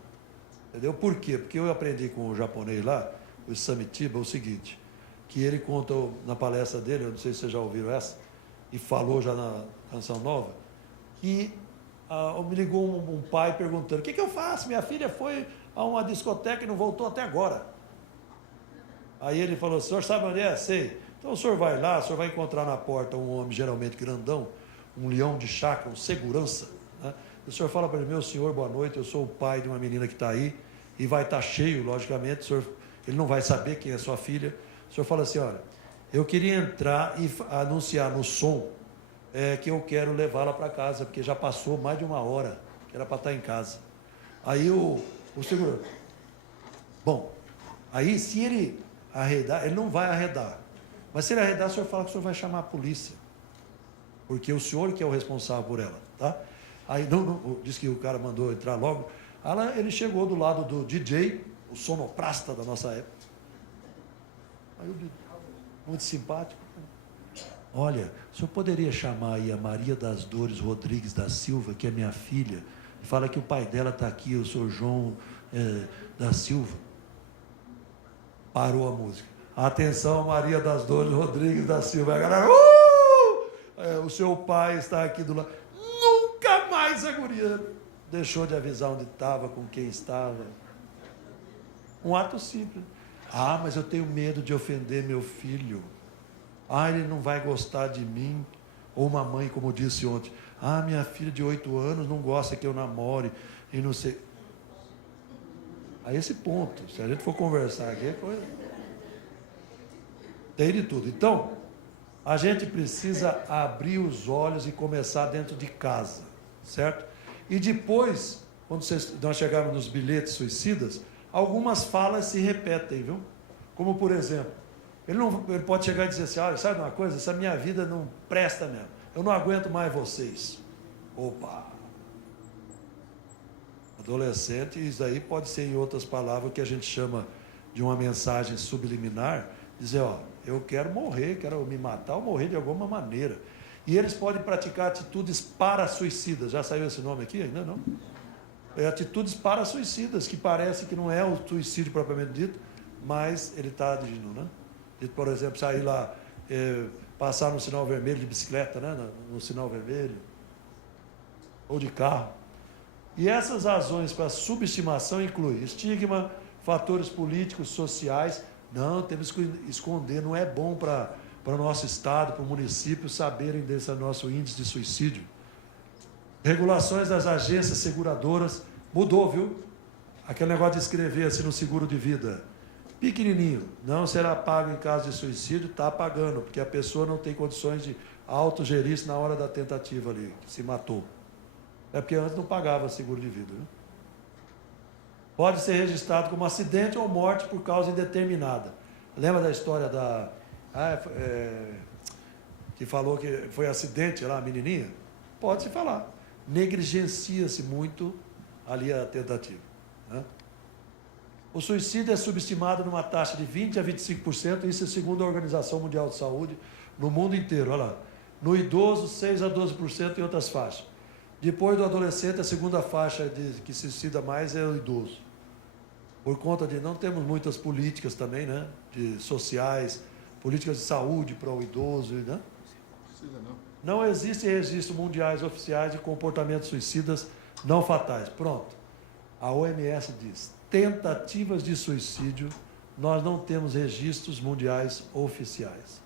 Entendeu? Por quê? Porque eu aprendi com o japonês lá, o Samitiba, o seguinte, que ele conta na palestra dele, eu não sei se vocês já ouviram essa, e falou já na Canção Nova, que me ligou um pai perguntando, o que eu faço? Minha filha foi a uma discoteca e não voltou até agora. Aí ele falou, o senhor sabe onde é? Sei. Então o senhor vai lá, o senhor vai encontrar na porta um homem geralmente grandão, um leão de chácara, um segurança, né? O senhor fala para ele, meu senhor, boa noite, eu sou o pai de uma menina que está aí, e vai estar cheio, logicamente, o senhor, ele não vai saber quem é sua filha. O senhor fala assim, olha, eu queria entrar e anunciar no som que eu quero levá-la para casa, porque já passou mais de 1 hora, que era para estar em casa. Aí o segurança, bom, aí se ele arredar, ele não vai arredar, mas se ele arredar, o senhor fala que o senhor vai chamar a polícia, porque o senhor que é o responsável por ela, tá? Aí diz que o cara mandou entrar logo. Aí ele chegou do lado do DJ, o sonoplasta da nossa época. Aí o DJ, muito simpático. Olha, o senhor poderia chamar aí a Maria das Dores Rodrigues da Silva, que é minha filha, e fala que o pai dela está aqui, o senhor João da Silva. Parou a música. Atenção, Maria das Dores Rodrigues da Silva. A galera, o seu pai está aqui do lado. Nunca mais a guria deixou de avisar onde estava, com quem estava. Um ato simples. Ah, mas eu tenho medo de ofender meu filho. Ah, ele não vai gostar de mim. Ou uma mãe, como eu disse ontem. Ah, minha filha de 8 anos não gosta que eu namore. E não sei. A esse ponto, se a gente for conversar aqui, é coisa... Tem de tudo. Então, a gente precisa abrir os olhos e começar dentro de casa, certo? E depois, quando nós chegarmos nos bilhetes suicidas, algumas falas se repetem, viu? Como, por exemplo, ele pode chegar e dizer assim, olha, sabe uma coisa? Essa minha vida não presta mesmo. Eu não aguento mais vocês. Opa! Adolescente, isso aí pode ser, em outras palavras, o que a gente chama de uma mensagem subliminar, dizer, ó, eu quero morrer, quero me matar ou morrer de alguma maneira. E eles podem praticar atitudes para-suicidas. Já saiu esse nome aqui? Ainda não? É atitudes para-suicidas, que parece que não é o suicídio propriamente dito, mas ele está agindo, né? Por exemplo, sair lá, passar no sinal vermelho de bicicleta, né? No sinal vermelho, ou de carro. E essas razões para subestimação incluem estigma, fatores políticos, sociais. Não, temos que esconder, não é bom para o nosso estado, para o município saberem desse nosso índice de suicídio. Regulações das agências seguradoras, mudou, viu? Aquele negócio de escrever assim no seguro de vida, pequenininho, não será pago em caso de suicídio, está pagando, porque a pessoa não tem condições de autogerir-se na hora da tentativa ali, que se matou. É porque antes não pagava seguro de vida, viu? Pode ser registrado como acidente ou morte por causa indeterminada. Lembra da história da... que falou que foi acidente lá, a menininha? Pode-se falar. Negligencia-se muito ali a tentativa, né? O suicídio é subestimado numa taxa de 20% a 25%, isso é segundo a Organização Mundial de Saúde, no mundo inteiro. Olha lá. No idoso, 6% a 12% em outras faixas. Depois do adolescente, a segunda faixa que se suicida mais é o idoso. Por conta de não temos muitas políticas também, né? Sociais, políticas de saúde para o idoso, né? Não existem registros mundiais oficiais de comportamentos suicidas não fatais. Pronto. A OMS diz, tentativas de suicídio, nós não temos registros mundiais oficiais.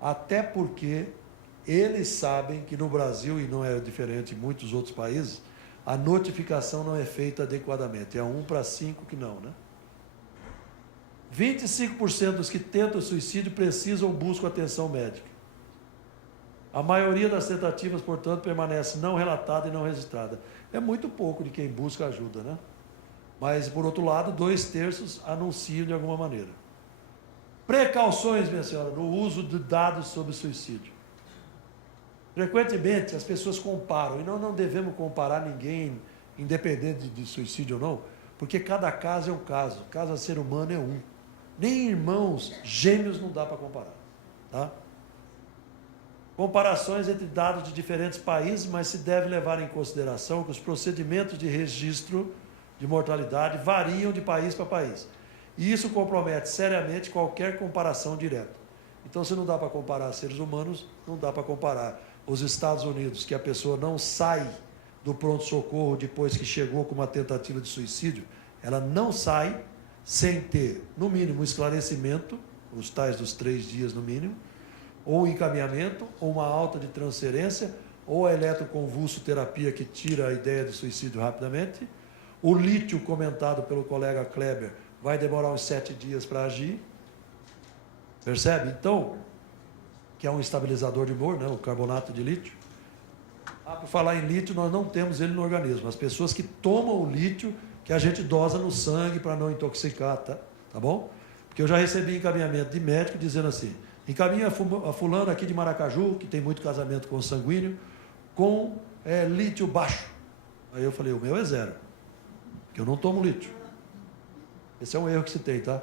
Até porque eles sabem que no Brasil, e não é diferente em muitos outros países, a notificação não é feita adequadamente. É 1 para 5 que não, né? 25% dos que tentam suicídio precisam ou buscam atenção médica. A maioria das tentativas, portanto, permanece não relatada e não registrada. É muito pouco de quem busca ajuda, né? Mas, por outro lado, 2/3 anunciam de alguma maneira. Precauções, minha senhora, no uso de dados sobre suicídio. Frequentemente, as pessoas comparam, e nós não devemos comparar ninguém, independente de suicídio ou não, porque cada caso é um caso, cada ser humano é um. Nem irmãos gêmeos não dá para comparar, tá? Comparações entre dados de diferentes países, mas se deve levar em consideração que os procedimentos de registro de mortalidade variam de país para país. E isso compromete seriamente qualquer comparação direta. Então, se não dá para comparar seres humanos, não dá para comparar os Estados Unidos, que a pessoa não sai do pronto-socorro depois que chegou com uma tentativa de suicídio, ela não sai sem ter, no mínimo, um esclarecimento, os tais dos 3 dias no mínimo, ou encaminhamento, ou uma alta de transferência, ou a eletroconvulsoterapia que tira a ideia de suicídio rapidamente. O lítio, comentado pelo colega Kleber, vai demorar uns 7 dias para agir. Percebe? Então, que é um estabilizador de humor, né? O carbonato de lítio. Por falar em lítio, nós não temos ele no organismo. As pessoas que tomam o lítio, que a gente dosa no sangue para não intoxicar, tá bom? Porque eu já recebi encaminhamento de médico dizendo assim, encaminha a fulana aqui de Maracaju, que tem muito casamento com sanguíneo, com lítio baixo. Aí eu falei, o meu é 0, porque eu não tomo lítio. Esse é um erro que se tem, tá?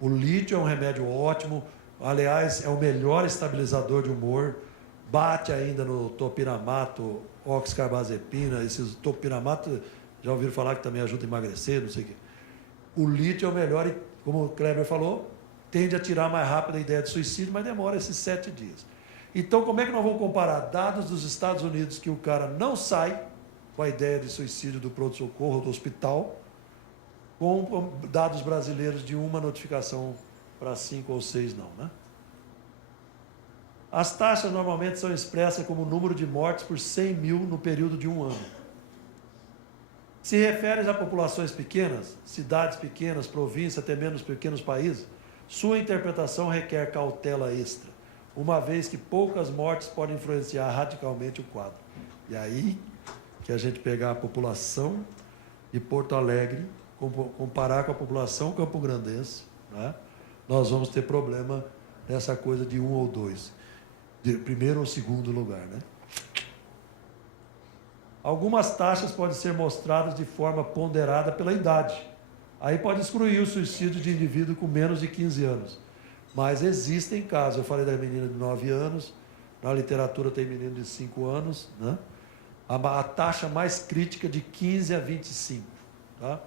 O lítio é um remédio ótimo, aliás, é o melhor estabilizador de humor, bate ainda no topiramato, oxcarbazepina, esses topiramato, já ouviram falar que também ajuda a emagrecer, não sei o quê. O lítio é o melhor, e como o Kleber falou, tende a tirar mais rápido a ideia de suicídio, mas demora esses 7 dias. Então, como é que nós vamos comparar dados dos Estados Unidos que o cara não sai com a ideia de suicídio do pronto-socorro ou do hospital, com dados brasileiros de uma notificação para 5 ou 6 não, né? As taxas normalmente são expressas como o número de mortes por 100 mil no período de 1 ano. Se refere a populações pequenas, cidades pequenas, províncias, até menos pequenos países, sua interpretação requer cautela extra, uma vez que poucas mortes podem influenciar radicalmente o quadro. E aí que a gente pegar a população de Porto Alegre, comparar com a população campograndense, né? Nós vamos ter problema nessa coisa de 1 ou 2, de primeiro ou segundo lugar, né? Algumas taxas podem ser mostradas de forma ponderada pela idade. Aí pode excluir o suicídio de indivíduo com menos de 15 anos. Mas existem casos, eu falei da menina de 9 anos, na literatura tem menino de 5 anos, né? A taxa mais crítica de 15 a 25, tá?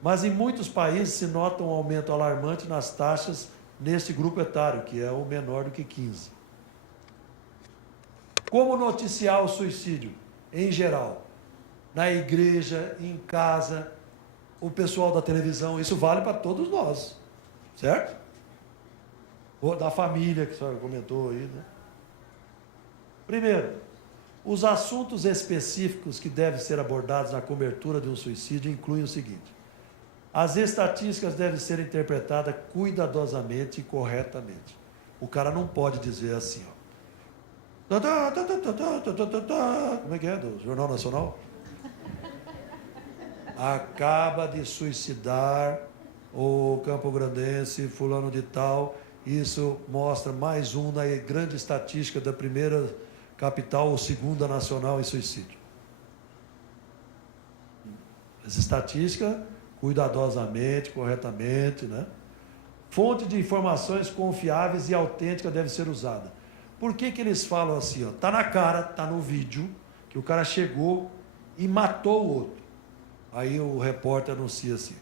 Mas em muitos países se nota um aumento alarmante nas taxas nesse grupo etário, que é o menor do que 15. Como noticiar o suicídio? Em geral, na igreja, em casa, o pessoal da televisão, isso vale para todos nós, certo? Ou da família, que a senhora comentou aí, né? Primeiro, os assuntos específicos que devem ser abordados na cobertura de um suicídio incluem o seguinte: as estatísticas devem ser interpretadas cuidadosamente e corretamente. O cara não pode dizer assim, ó. Como é que é? Do Jornal Nacional? Acaba de suicidar o campograndense, fulano de tal. Isso mostra mais um na grande estatística da primeira capital ou segunda nacional em suicídio. Essa estatística, cuidadosamente, corretamente, né? Fonte de informações confiáveis e autênticas deve ser usada. Por que que eles falam assim? Ó? Tá na cara, tá no vídeo, que o cara chegou e matou o outro. Aí o repórter anuncia assim: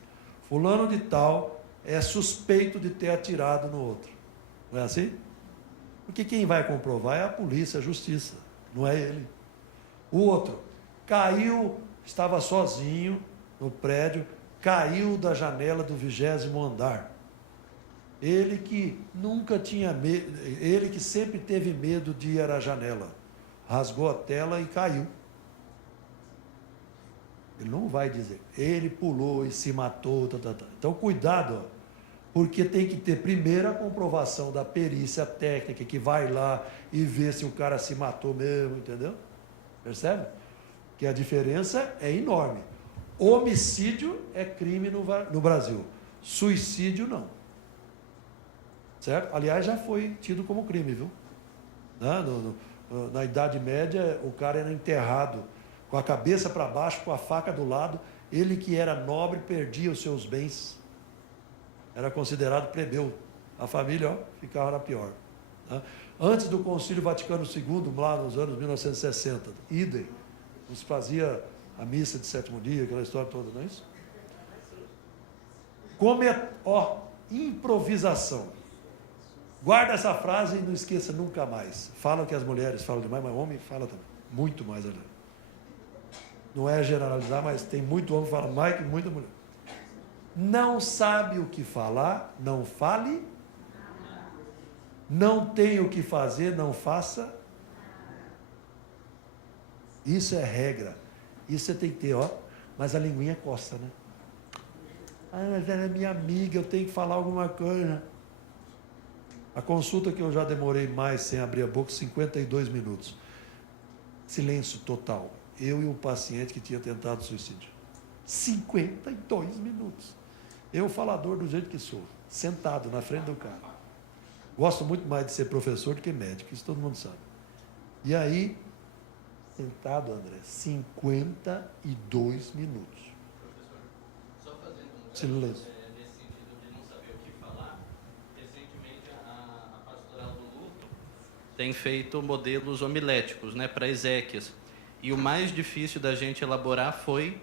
fulano de tal é suspeito de ter atirado no outro. Não é assim? Porque quem vai comprovar é a polícia, a justiça, não é ele. O outro caiu, estava sozinho no prédio, caiu da janela do 20º andar. Ele que nunca tinha medo, ele que sempre teve medo de ir à janela, rasgou a tela e caiu. Ele não vai dizer, ele pulou e se matou, Então cuidado, ó, porque tem que ter primeiro a comprovação da perícia técnica, que vai lá e vê se o cara se matou mesmo, entendeu? Percebe? Que a diferença é enorme. Homicídio é crime no Brasil, suicídio não. Certo? Aliás, já foi tido como crime, viu? Na Idade Média, o cara era enterrado com a cabeça para baixo, com a faca do lado. Ele que era nobre perdia os seus bens. Era considerado plebeu. A família, ó, ficava na pior. Né? Antes do Concílio Vaticano II, lá nos anos 1960, idem, nos fazia a missa de sétimo dia, aquela história toda, não é isso? Improvisação. Guarda essa frase e não esqueça nunca mais. Falam que as mulheres falam demais, mas o homem fala também. Muito mais. Não é generalizar, mas tem muito homem que fala mais que muita mulher. Não sabe o que falar, não fale. Não tem o que fazer, não faça. Isso é regra. Isso você tem que ter, ó. Mas a linguinha coça, né? Ah, mas ela é minha amiga, eu tenho que falar alguma coisa. A consulta que eu já demorei mais sem abrir a boca, 52 minutos. Silêncio total. Eu e o paciente que tinha tentado suicídio. 52 minutos. Eu, falador do jeito que sou, sentado na frente do cara. Gosto muito mais de ser professor do que médico, isso todo mundo sabe. E aí, sentado, André, 52 minutos. Professor, só fazendo um silêncio. Nesse sentido de não saber o que falar, recentemente a Pastoral do Luto tem feito modelos homiléticos, né, para exéquias. E o mais difícil da gente elaborar foi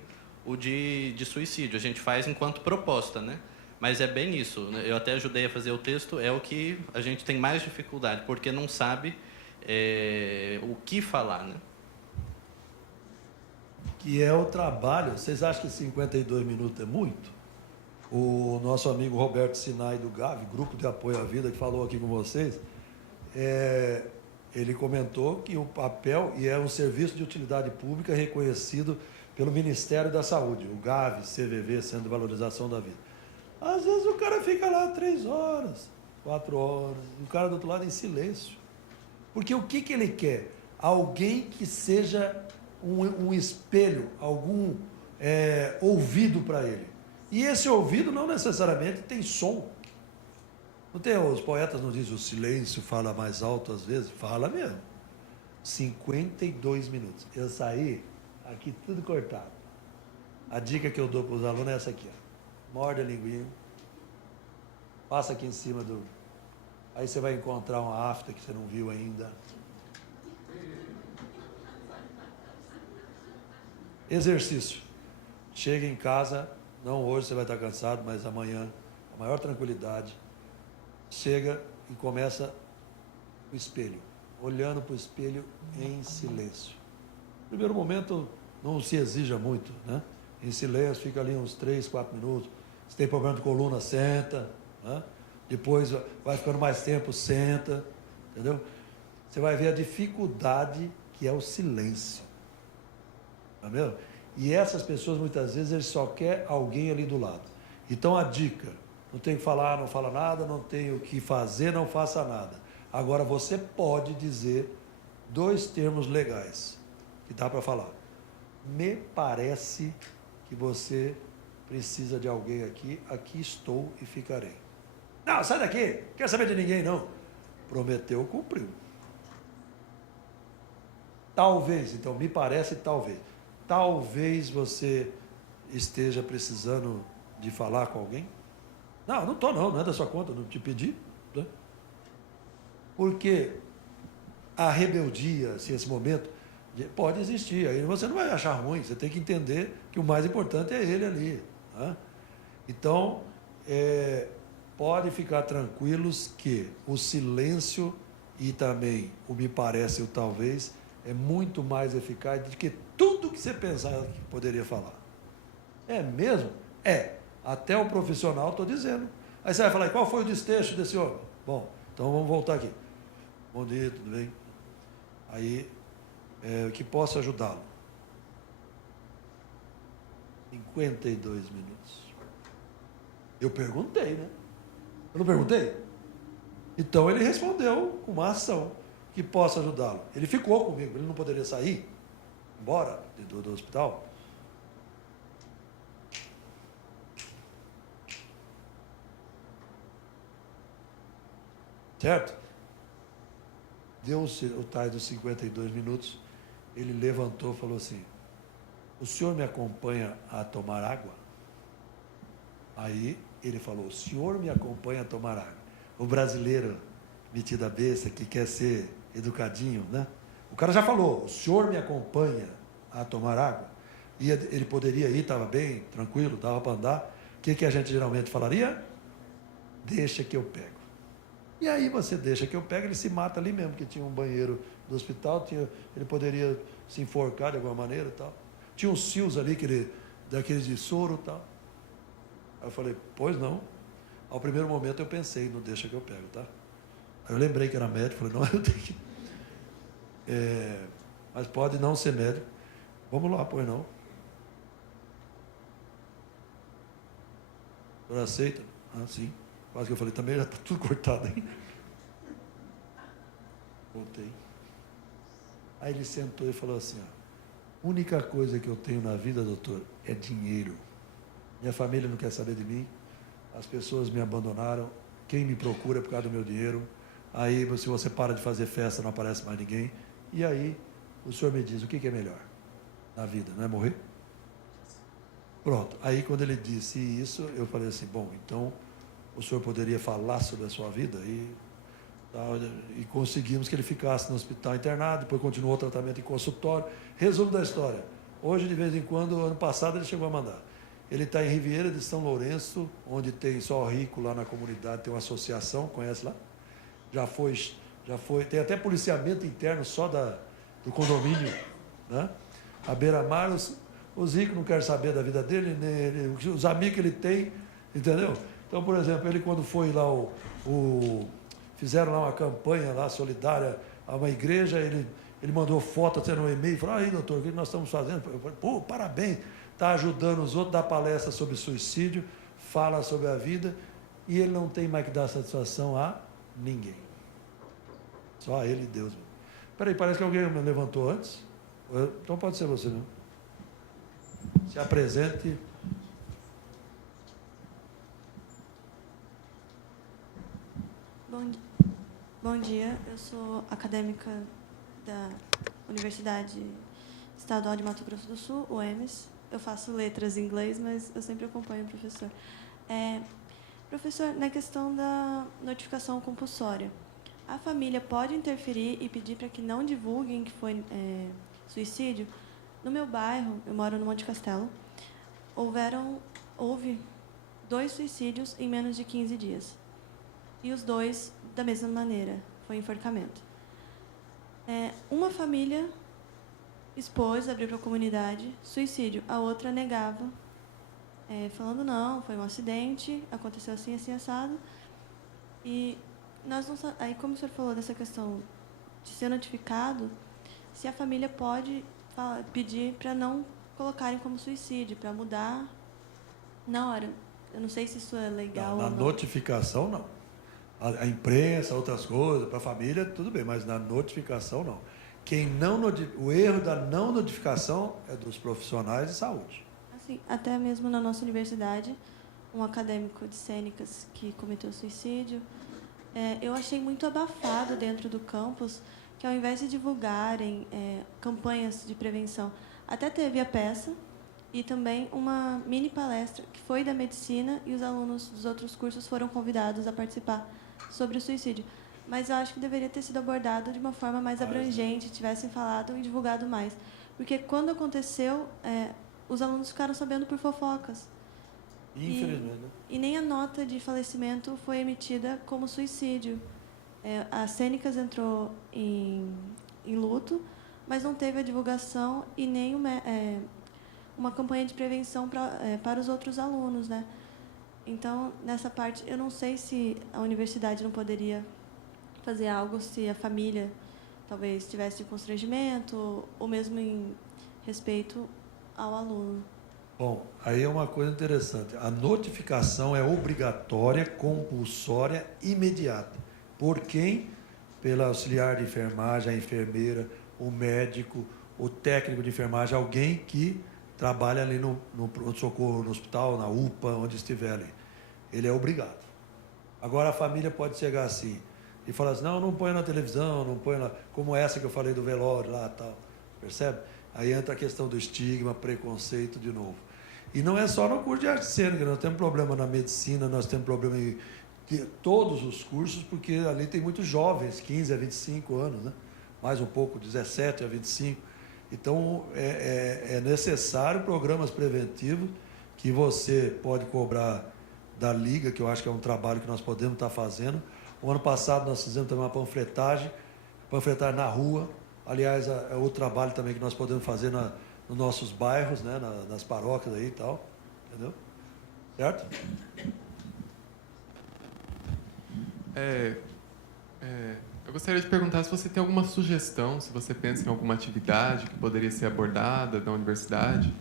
o de suicídio. A gente faz enquanto proposta, né? Mas é bem isso, né? Eu até ajudei a fazer o texto, é o que a gente tem mais dificuldade, porque não sabe o que falar, né? Que é o trabalho. Vocês acham que 52 minutos é muito? O nosso amigo Roberto Sinai do GAV, Grupo de Apoio à Vida, que falou aqui com vocês, ele comentou que o papel, e é um serviço de utilidade pública reconhecido pelo Ministério da Saúde, o GAV, CVV, Centro de Valorização da Vida. Às vezes o cara fica lá 3 horas, 4 horas, e o cara do outro lado em silêncio. Porque o que ele quer? Alguém que seja um espelho, algum ouvido para ele. E esse ouvido não necessariamente tem som. Não tem, os poetas não dizem o silêncio fala mais alto às vezes? Fala mesmo. 52 minutos. Eu saí aqui tudo cortado. A dica que eu dou para os alunos é essa aqui. Ó. Morde a linguinha. Passa aqui em cima do... Aí você vai encontrar uma afta que você não viu ainda. Exercício. Chega em casa, não hoje você vai estar cansado, mas amanhã, a maior tranquilidade. Chega e começa o espelho, olhando para o espelho em silêncio. No primeiro momento, não se exija muito, né? Em silêncio, fica ali uns 3, 4 minutos. Se tem problema de coluna, senta, né? Depois vai ficando mais tempo, senta, entendeu? Você vai ver a dificuldade que é o silêncio. Não é mesmo? E essas pessoas, muitas vezes, eles só querem alguém ali do lado. Então, a dica, não tem o que falar, não fala nada, não tem o que fazer, não faça nada. Agora, você pode dizer 2 termos legais, que dá para falar. Me parece que você precisa de alguém aqui, aqui estou e ficarei. Não, sai daqui, não quero saber de ninguém, não. Prometeu, cumpriu. Talvez, então, me parece talvez. Talvez você esteja precisando de falar com alguém. Não estou não é da sua conta, não te pedi. Né? Porque a rebeldia, assim, esse momento, pode existir. Aí você não vai achar ruim, você tem que entender que o mais importante é ele ali. Né? Então, pode ficar tranquilos que o silêncio e também o me parece o talvez é muito mais eficaz do que tudo que você pensar que poderia falar. É mesmo? É. Até o profissional, estou dizendo. Aí você vai falar, qual foi o desfecho desse homem? Bom, então vamos voltar aqui. Bom dia, tudo bem? Aí, que posso ajudá-lo? 52 minutos. Eu perguntei, né? Eu não perguntei? Então ele respondeu com uma ação que possa ajudá-lo. Ele ficou comigo, ele não poderia sair, embora do hospital. Certo? Deu-se o tais dos 52 minutos, ele levantou e falou assim, o senhor me acompanha a tomar água? Aí ele falou, o senhor me acompanha a tomar água. O brasileiro metido a besta, que quer ser educadinho, né? O cara já falou, o senhor me acompanha a tomar água? E ele poderia ir, estava bem, tranquilo, dava para andar. O que a gente geralmente falaria? Deixa que eu pego. E aí você deixa que eu pego, ele se mata ali mesmo, que tinha um banheiro do hospital, ele poderia se enforcar de alguma maneira e tal. Tinha uns fios ali, daqueles de soro e tal. Aí eu falei, pois não. Ao primeiro momento eu pensei, não deixa que eu pego, tá? Aí eu lembrei que era médico, falei, não, eu tenho que... mas pode não ser médico. Vamos lá, pois não. O senhor aceita? Ah, sim. Quase que eu falei, também já está tudo cortado aí. Voltei. Aí ele sentou e falou assim, ó, única coisa que eu tenho na vida, doutor, é dinheiro. Minha família não quer saber de mim, as pessoas me abandonaram, quem me procura é por causa do meu dinheiro, aí se você para de fazer festa, não aparece mais ninguém, e aí o senhor me diz, o que é melhor na vida, não é morrer? Pronto, aí quando ele disse isso, eu falei assim, bom, então o senhor poderia falar sobre a sua vida? E conseguimos que ele ficasse no hospital internado, depois continuou o tratamento em consultório. Resumo da história, hoje de vez em quando, ano passado ele chegou a mandar, Ele está em Riviera de São Lourenço, onde tem só rico lá na comunidade, tem uma associação, conhece lá? Já foi, tem até policiamento interno só do condomínio, né? A beira-mar, os ricos não querem saber da vida dele, nem os amigos que ele tem, entendeu? Então, por exemplo, ele quando foi lá, fizeram lá uma campanha lá solidária a uma igreja, ele mandou foto até no e-mail, falou, aí doutor, o que nós estamos fazendo? Eu falei, pô, parabéns, está ajudando os outros, dá palestra sobre suicídio, fala sobre a vida, e ele não tem mais que dar satisfação a ninguém. Só a ele e Deus. Peraí, parece que alguém me levantou antes. Então pode ser você mesmo. Se apresente. Bom dia, eu sou acadêmica da Universidade Estadual de Mato Grosso do Sul, UEMS. Eu faço letras em inglês, mas eu sempre acompanho o professor. Professor, na questão da notificação compulsória, a família pode interferir e pedir para que não divulguem que foi suicídio? No meu bairro, eu moro no Monte Castelo, houve 2 suicídios em menos de 15 dias. E os 2 da mesma maneira, foi enforcamento. Uma família expôs, abriu para a comunidade, suicídio. A outra negava, falando, não, foi um acidente, aconteceu assim, assim, assado. E nós não, aí, como o senhor falou dessa questão de ser notificado, se a família pode pedir para não colocarem como suicídio, para mudar na hora. Eu não sei se isso é legal ou não. Na notificação, não. A imprensa, outras coisas, para a família, tudo bem, mas na notificação, não. O erro da não notificação é dos profissionais de saúde. Assim, até mesmo na nossa universidade, um acadêmico de cênicas que cometeu suicídio, eu achei muito abafado dentro do campus, que ao invés de divulgarem campanhas de prevenção, até teve a peça e também uma mini palestra que foi da medicina e os alunos dos outros cursos foram convidados a participar sobre o suicídio. Mas eu acho que deveria ter sido abordado de uma forma mais abrangente, tivessem falado e divulgado mais. Porque quando aconteceu, os alunos ficaram sabendo por fofocas. Infelizmente. E nem a nota de falecimento foi emitida como suicídio. A Cênicas entrou em luto, mas não teve a divulgação e nem uma campanha de prevenção para os outros alunos, né? Então, nessa parte, eu não sei se a universidade não poderia fazer algo se a família talvez tivesse constrangimento ou mesmo em respeito ao aluno. Bom, aí é uma coisa interessante. A notificação é obrigatória, compulsória, imediata. Por quem? Pela auxiliar de enfermagem, a enfermeira, o médico, o técnico de enfermagem, alguém que trabalha ali no pronto-socorro, no hospital, na UPA, onde estiver ali. Ele é obrigado. Agora a família pode chegar assim e falar assim, não põe na televisão, não põe lá, como essa que eu falei do velório lá e tal. Percebe? Aí entra a questão do estigma, preconceito de novo. E não é só no curso de arte cênica, nós temos problema na medicina, nós temos problema em todos os cursos, porque ali tem muitos jovens, 15 a 25 anos, né? Mais um pouco, 17 a 25. Então, é necessário programas preventivos que você pode cobrar da Liga, que eu acho que é um trabalho que nós podemos estar fazendo. O ano passado nós fizemos também uma panfletagem na rua. Aliás, é outro trabalho também que nós podemos fazer nos nossos bairros, né? Nas paróquias aí e tal. Entendeu? Certo? Eu gostaria de perguntar se você tem alguma sugestão, se você pensa em alguma atividade que poderia ser abordada na universidade,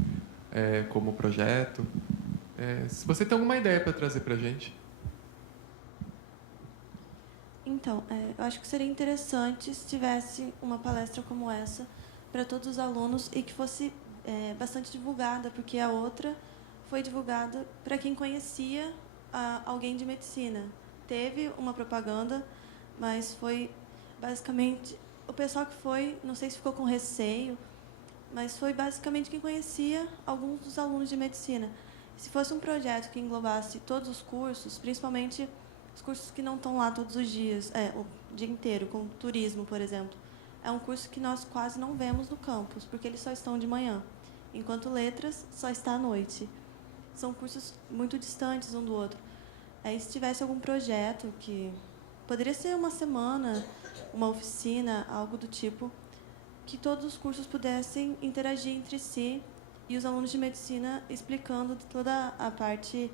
como projeto. Se você tem alguma ideia para trazer para a gente. Então, eu acho que seria interessante se tivesse uma palestra como essa para todos os alunos e que fosse bastante divulgada, porque a outra foi divulgada para quem conhecia alguém de medicina. Teve uma propaganda, mas foi basicamente o pessoal que foi, não sei se ficou com receio, mas foi basicamente quem conhecia alguns dos alunos de medicina. Se fosse um projeto que englobasse todos os cursos, principalmente os cursos que não estão lá todos os dias, o dia inteiro, como turismo, por exemplo, é um curso que nós quase não vemos no campus, porque eles só estão de manhã, enquanto letras só está à noite. são cursos muito distantes um do outro. Aí, se tivesse algum projeto que poderia ser uma semana, uma oficina, algo do tipo, que todos os cursos pudessem interagir entre si e os alunos de medicina explicando toda a parte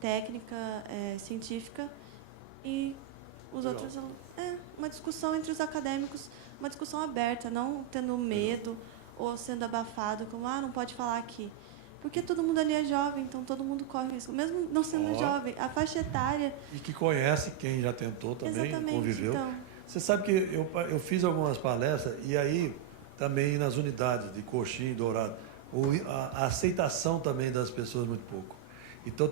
técnica, científica, e os outros alunos. Uma discussão entre os acadêmicos, uma discussão aberta, não tendo medo ou sendo abafado, como, não pode falar aqui. Porque todo mundo ali é jovem, então todo mundo corre risco. Mesmo não sendo jovem, a faixa etária... E que conhece quem já tentou também, Exatamente, conviveu. então. Você sabe que eu fiz algumas palestras e aí também nas unidades de Coxim e Dourado, a aceitação também das pessoas muito pouco. Então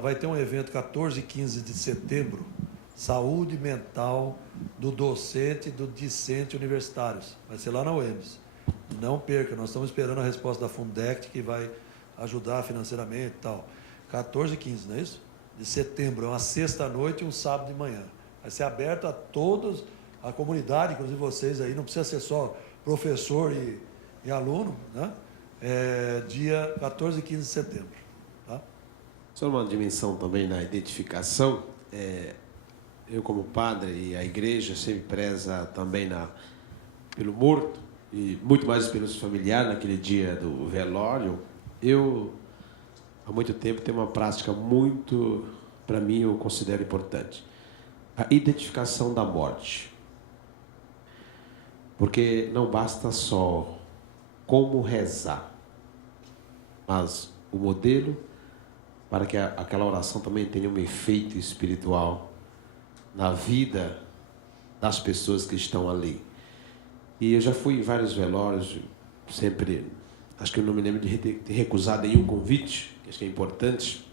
vai ter um evento 14 e 15 de setembro, saúde mental do docente e do discente universitários. Vai ser lá na UEMS. Não perca, nós estamos esperando a resposta da Fundect, que vai ajudar financeiramente e tal. 14 e 15, não é isso? De setembro, é uma sexta-noite e um sábado de manhã. Vai ser aberto a todos, a comunidade, inclusive vocês aí, não precisa ser só professor e aluno, né? Dia 14 e 15 de setembro. Tá? Só uma dimensão também na identificação, eu como padre e a igreja sempre preza também pelo morto, e muito mais pelos familiares naquele dia do velório. Eu, há muito tempo, tenho uma prática muito, para mim, eu considero importante. A identificação da morte. Porque não basta só como rezar, mas o modelo para que aquela oração também tenha um efeito espiritual na vida das pessoas que estão ali. E eu já fui em vários velórios, sempre, acho que eu não me lembro de ter recusado nenhum convite, que acho que é importante.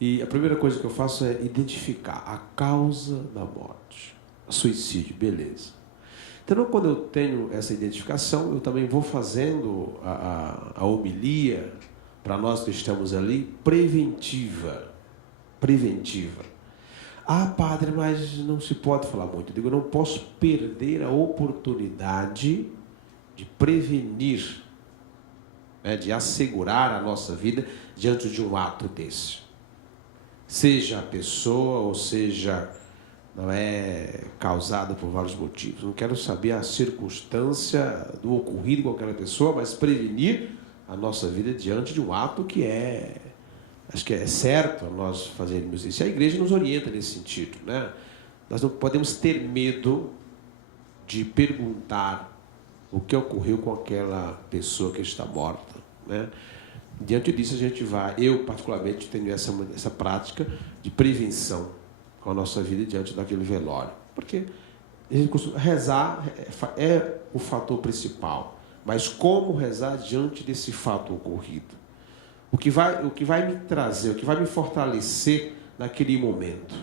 E a primeira coisa que eu faço é identificar a causa da morte. Suicídio, beleza. Então, quando eu tenho essa identificação, eu também vou fazendo a homilia, para nós que estamos ali, preventiva. Padre, mas não se pode falar muito. Eu digo, eu não posso perder a oportunidade de prevenir, de assegurar a nossa vida diante de um ato desse. Seja a pessoa, ou seja, não é causado por vários motivos. Não quero saber a circunstância do ocorrido com aquela pessoa, mas prevenir a nossa vida diante de um ato que acho que é certo nós fazermos isso. E a igreja nos orienta nesse sentido, né? Nós não podemos ter medo de perguntar o que ocorreu com aquela pessoa que está morta, né? Diante disso, a gente vai... Eu, particularmente, tenho essa prática de prevenção com a nossa vida diante daquele velório. Porque a gente costuma rezar é o fator principal. Mas como rezar diante desse fato ocorrido? O que vai me trazer, o que vai me fortalecer naquele momento?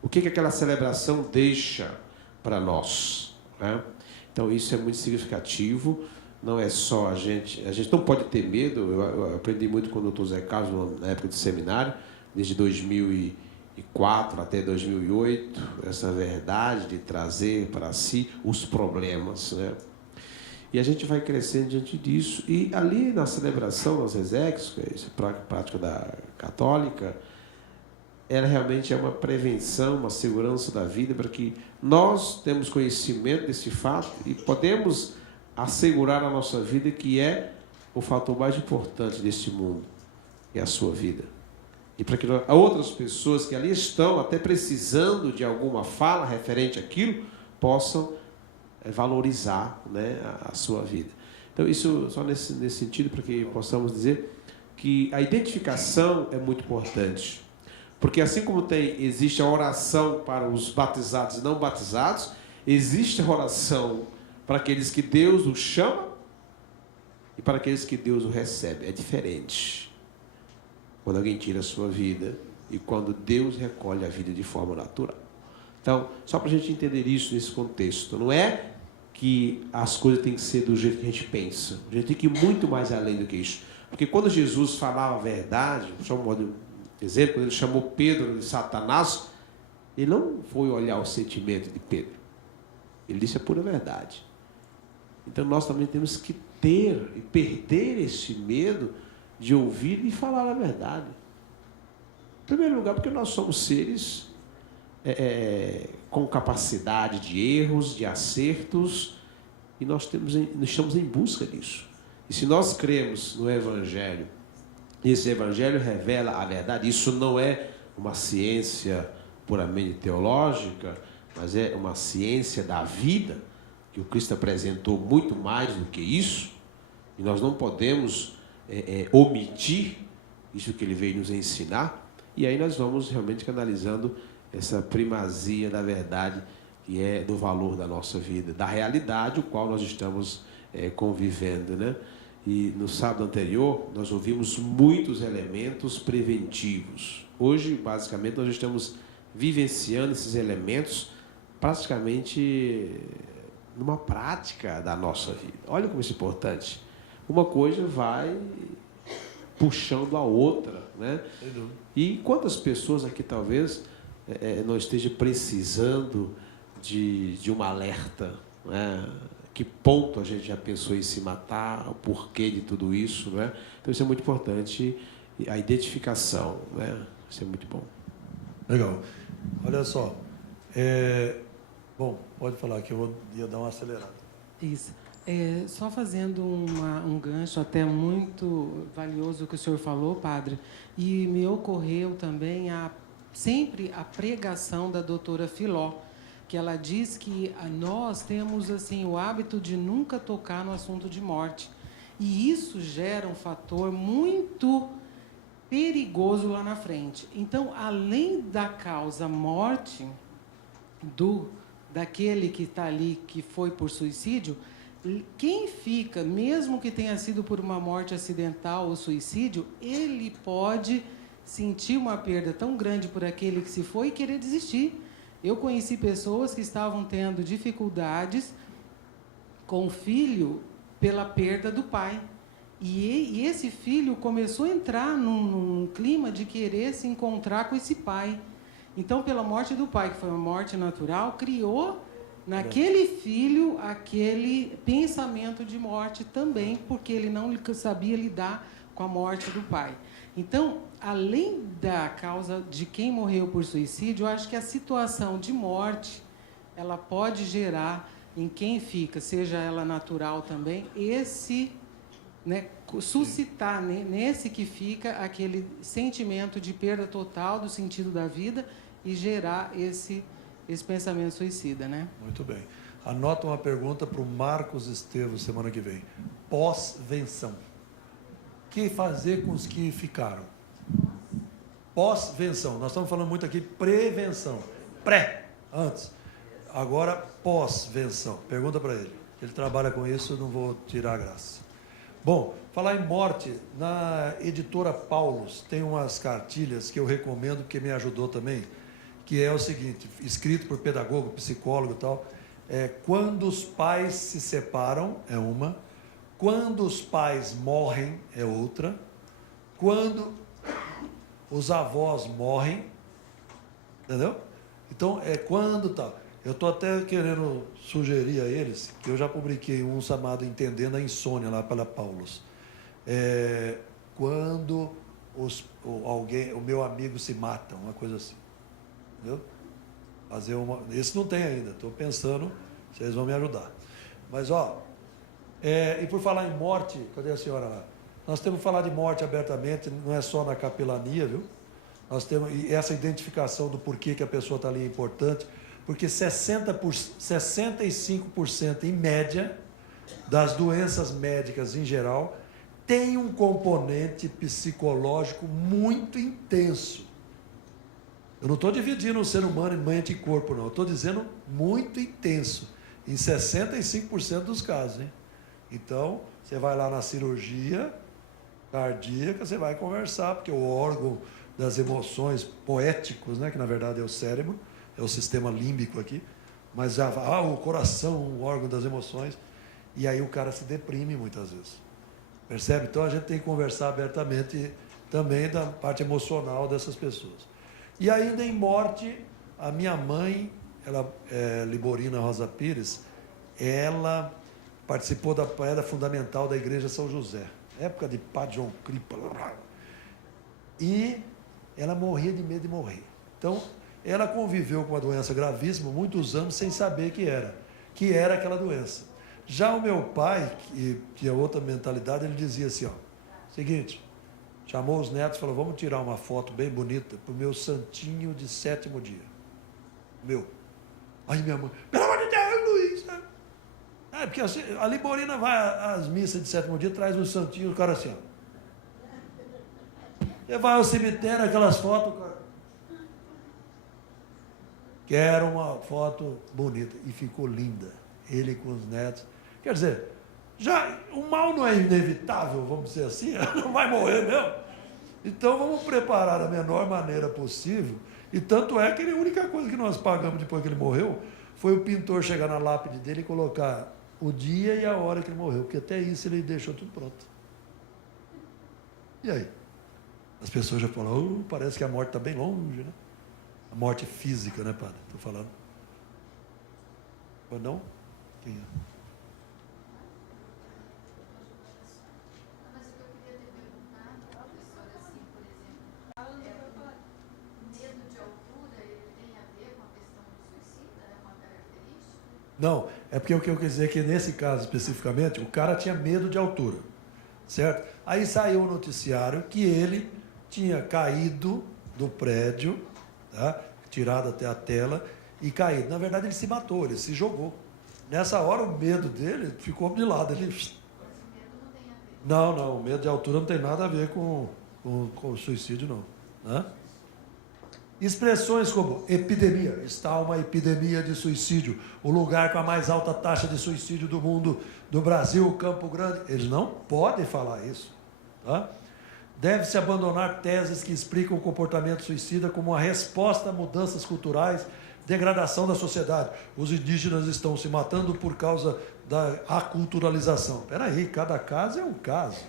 O que aquela celebração deixa para nós, né? Então, isso é muito significativo. Não é só a gente não pode ter medo. Eu aprendi muito com o Dr. Zé Carlos na época de seminário, desde 2004 até 2008, essa verdade de trazer para si os problemas, né? E a gente vai crescendo diante disso. E ali na celebração, nas exéquias, que é a prática da católica, ela realmente é uma prevenção, uma segurança da vida, para que nós temos conhecimento desse fato e podemos assegurar a nossa vida, que é o fator mais importante deste mundo, que é a sua vida. E para que outras pessoas que ali estão, até precisando de alguma fala referente àquilo, possam valorizar, né, a sua vida. Então, isso só nesse sentido, para que possamos dizer que a identificação é muito importante. Porque assim como existe a oração para os batizados e não batizados, existe a oração para aqueles que Deus os chama e para aqueles que Deus o recebe. É diferente. Quando alguém tira a sua vida e quando Deus recolhe a vida de forma natural. Então, só para a gente entender isso nesse contexto, não é que as coisas têm que ser do jeito que a gente pensa. A gente tem que ir muito mais além do que isso. Porque quando Jesus falava a verdade, só um modo de exemplo, quando ele chamou Pedro de Satanás, ele não foi olhar o sentimento de Pedro. Ele disse a pura verdade. Então nós também temos que ter e perder esse medo de ouvir e falar a verdade. Em primeiro lugar, porque nós somos seres com capacidade de erros, de acertos, e nós estamos em busca disso. E se nós cremos no Evangelho, e esse Evangelho revela a verdade, isso não é uma ciência puramente teológica, mas é uma ciência da vida, que o Cristo apresentou muito mais do que isso, e nós não podemos omitir isso que ele veio nos ensinar, e aí nós vamos realmente canalizando essa primazia da verdade, que é do valor da nossa vida, da realidade o qual nós estamos convivendo, né? E no sábado anterior nós ouvimos muitos elementos preventivos. Hoje, basicamente, nós estamos vivenciando esses elementos praticamente numa prática da nossa vida. Olha como isso é importante. Uma coisa vai puxando a outra, né? E quantas pessoas aqui talvez não esteja precisando de um alerta, né? Que ponto a gente já pensou em se matar, o porquê de tudo isso, né? Então isso é muito importante, a identificação, né? Isso é muito bom. Legal. Olha só, bom, pode falar que eu ia dar uma acelerada. Isso. Só fazendo um gancho até muito valioso que o senhor falou, padre, e me ocorreu também sempre a pregação da doutora Filó, que ela diz que nós temos assim o hábito de nunca tocar no assunto de morte. E isso gera um fator muito perigoso lá na frente. Então, além da causa morte daquele que está ali, que foi por suicídio, quem fica, mesmo que tenha sido por uma morte acidental ou suicídio, ele pode sentir uma perda tão grande por aquele que se foi e querer desistir. Eu conheci pessoas que estavam tendo dificuldades com o filho pela perda do pai. E esse filho começou a entrar num clima de querer se encontrar com esse pai. Então, pela morte do pai, que foi uma morte natural, criou naquele filho aquele pensamento de morte também, porque ele não sabia lidar com a morte do pai. Então, além da causa de quem morreu por suicídio, eu acho que a situação de morte, ela pode gerar em quem fica, seja ela natural também, suscitar nesse que fica aquele sentimento de perda total do sentido da vida e gerar esse pensamento suicida, né? Muito bem. Anota uma pergunta para o Marcos Estevam semana que vem. Pós-venção. O que fazer com os que ficaram? Pós-venção. Nós estamos falando muito aqui prevenção. Antes. Agora, pós-venção. Pergunta para ele. Ele trabalha com isso, eu não vou tirar a graça. Bom, falar em morte, na editora Paulus tem umas cartilhas que eu recomendo, porque me ajudou também, que é o seguinte, escrito por pedagogo, psicólogo e tal, quando os pais se separam, é uma, quando os pais morrem, é outra, quando os avós morrem, entendeu? Então, quando tal. Eu estou até querendo sugerir a eles, que eu já publiquei um chamado Entendendo a Insônia, lá pela Paulus. Quando o meu amigo se mata, uma coisa assim. Entendeu? Esse não tem ainda, estou pensando, vocês vão me ajudar. Mas, e por falar em morte, cadê a senhora lá? Nós temos que falar de morte abertamente, não é só na capelania, viu? Nós temos, e essa identificação do porquê que a pessoa está ali é importante, porque 65% em média das doenças médicas em geral tem um componente psicológico muito intenso. Eu não estou dividindo o ser humano em mente e corpo, não. Eu estou dizendo muito intenso, em 65% dos casos, hein? Então, você vai lá na cirurgia cardíaca, você vai conversar, porque o órgão das emoções poéticos, né, que na verdade é o cérebro, é o sistema límbico aqui, mas o coração, o órgão das emoções, e aí o cara se deprime muitas vezes. Percebe? Então a gente tem que conversar abertamente também da parte emocional dessas pessoas. E ainda em morte, a minha mãe, ela Liborina Rosa Pires, ela participou da pedra fundamental da Igreja São José. época de Padre João Cripa. E ela morria de medo de morrer. Então, ela conviveu com uma doença gravíssima muitos anos sem saber que era aquela doença. Já o meu pai, que tinha outra mentalidade, ele dizia assim, ó, seguinte, chamou os netos e falou, vamos tirar uma foto bem bonita para o meu santinho de 7º dia. Meu. Aí minha mãe, pelo amor de Deus, Luiz. Porque assim, a Liborina vai às missas de 7º dia, traz um santinho, o cara assim, ó. Você vai ao cemitério, aquelas fotos, cara. Quero uma foto bonita. E ficou linda. Ele com os netos. Quer dizer, já o mal não é inevitável, vamos dizer assim, não vai morrer mesmo. Então vamos preparar da menor maneira possível. E tanto é que a única coisa que nós pagamos depois que ele morreu foi o pintor chegar na lápide dele e colocar o dia e a hora que ele morreu, porque até isso ele deixou tudo pronto. E aí? As pessoas já falam, parece que a morte está bem longe, né? A morte física, né, padre? Estou falando. Ou não? Quem é? Mas o que eu queria te perguntar, professora, assim, por exemplo, medo de altura, ele tem a ver com a questão do suicida? É uma característica? Não, é porque o que eu quis dizer é que nesse caso especificamente, o cara tinha medo de altura, certo? Aí saiu o noticiário que ele tinha caído do prédio, tá? Tirado até a tela e caído. Na verdade, ele se matou, ele se jogou. Nessa hora, o medo dele ficou de lado. Ele... Não, o medo de altura não tem nada a ver com o suicídio, não. Né? Expressões como epidemia, está uma epidemia de suicídio, o lugar com a mais alta taxa de suicídio do mundo, do Brasil, Campo Grande. Eles não podem falar isso. Tá? Deve-se abandonar teses que explicam o comportamento suicida como uma resposta a mudanças culturais, degradação da sociedade. Os indígenas estão se matando por causa da aculturalização. Espera aí, cada caso é um caso.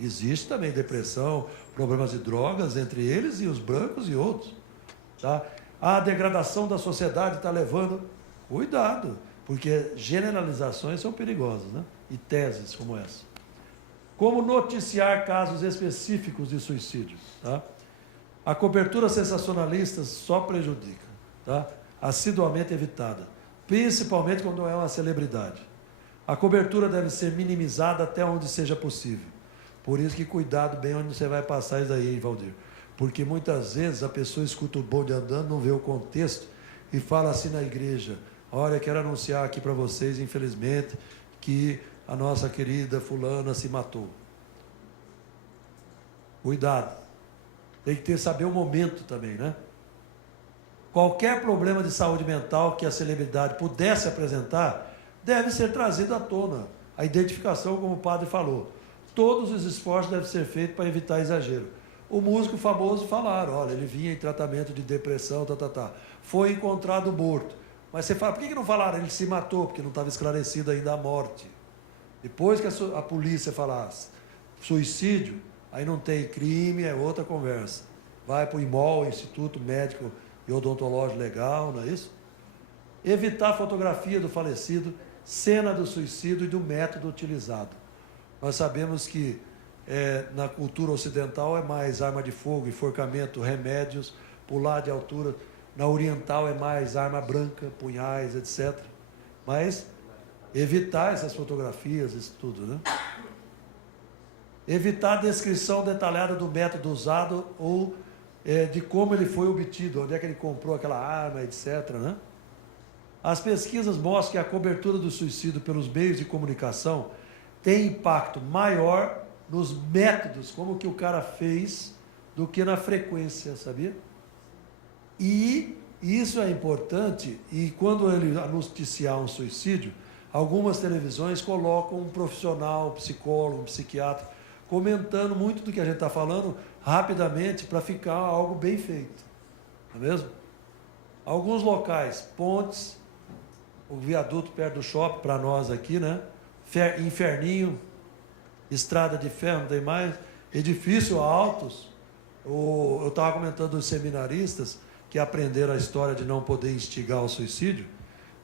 Existe também depressão, problemas de drogas entre eles e os brancos e outros. Tá? A degradação da sociedade está levando... Cuidado, porque generalizações são perigosas, né? E teses como essa. Como noticiar casos específicos de suicídio. Tá? A cobertura sensacionalista só prejudica. Tá? Assiduamente evitada. Principalmente quando é uma celebridade. A cobertura deve ser minimizada até onde seja possível. Por isso que cuidado bem onde você vai passar isso aí, Valdir. Porque muitas vezes a pessoa escuta o bonde andando, não vê o contexto e fala assim na igreja, olha, quero anunciar aqui para vocês, infelizmente, que a nossa querida fulana se matou. Cuidado. Tem que saber o momento também, né? Qualquer problema de saúde mental que a celebridade pudesse apresentar, deve ser trazido à tona. A identificação, como o padre falou. Todos os esforços devem ser feitos para evitar exagero. O músico famoso falaram, olha, ele vinha em tratamento de depressão, foi encontrado morto. Mas você fala, por que não falaram? Ele se matou, porque não estava esclarecido ainda a morte. Depois que a polícia falasse suicídio, aí não tem crime, é outra conversa. Vai para o IMOL, Instituto Médico e Odontológico Legal, não é isso? Evitar fotografia do falecido, cena do suicídio e do método utilizado. Nós sabemos que na cultura ocidental é mais arma de fogo, enforcamento, remédios, pular de altura. Na oriental é mais arma branca, punhais, etc. Mas evitar essas fotografias, isso tudo, né? Evitar a descrição detalhada do método usado ou de como ele foi obtido, onde é que ele comprou aquela arma, etc. Né? As pesquisas mostram que a cobertura do suicídio pelos meios de comunicação tem impacto maior nos métodos, como que o cara fez, do que na frequência, sabia? E isso é importante, e quando ele noticiar um suicídio, algumas televisões colocam um profissional, um psicólogo, um psiquiatra, comentando muito do que a gente está falando rapidamente para ficar algo bem feito. Não é mesmo? Alguns locais, pontes, o viaduto perto do shopping, para nós aqui, né? Inferninho, estrada de ferro, não tem mais, edifícios altos. Eu estava comentando dos seminaristas que aprenderam a história de não poder instigar o suicídio.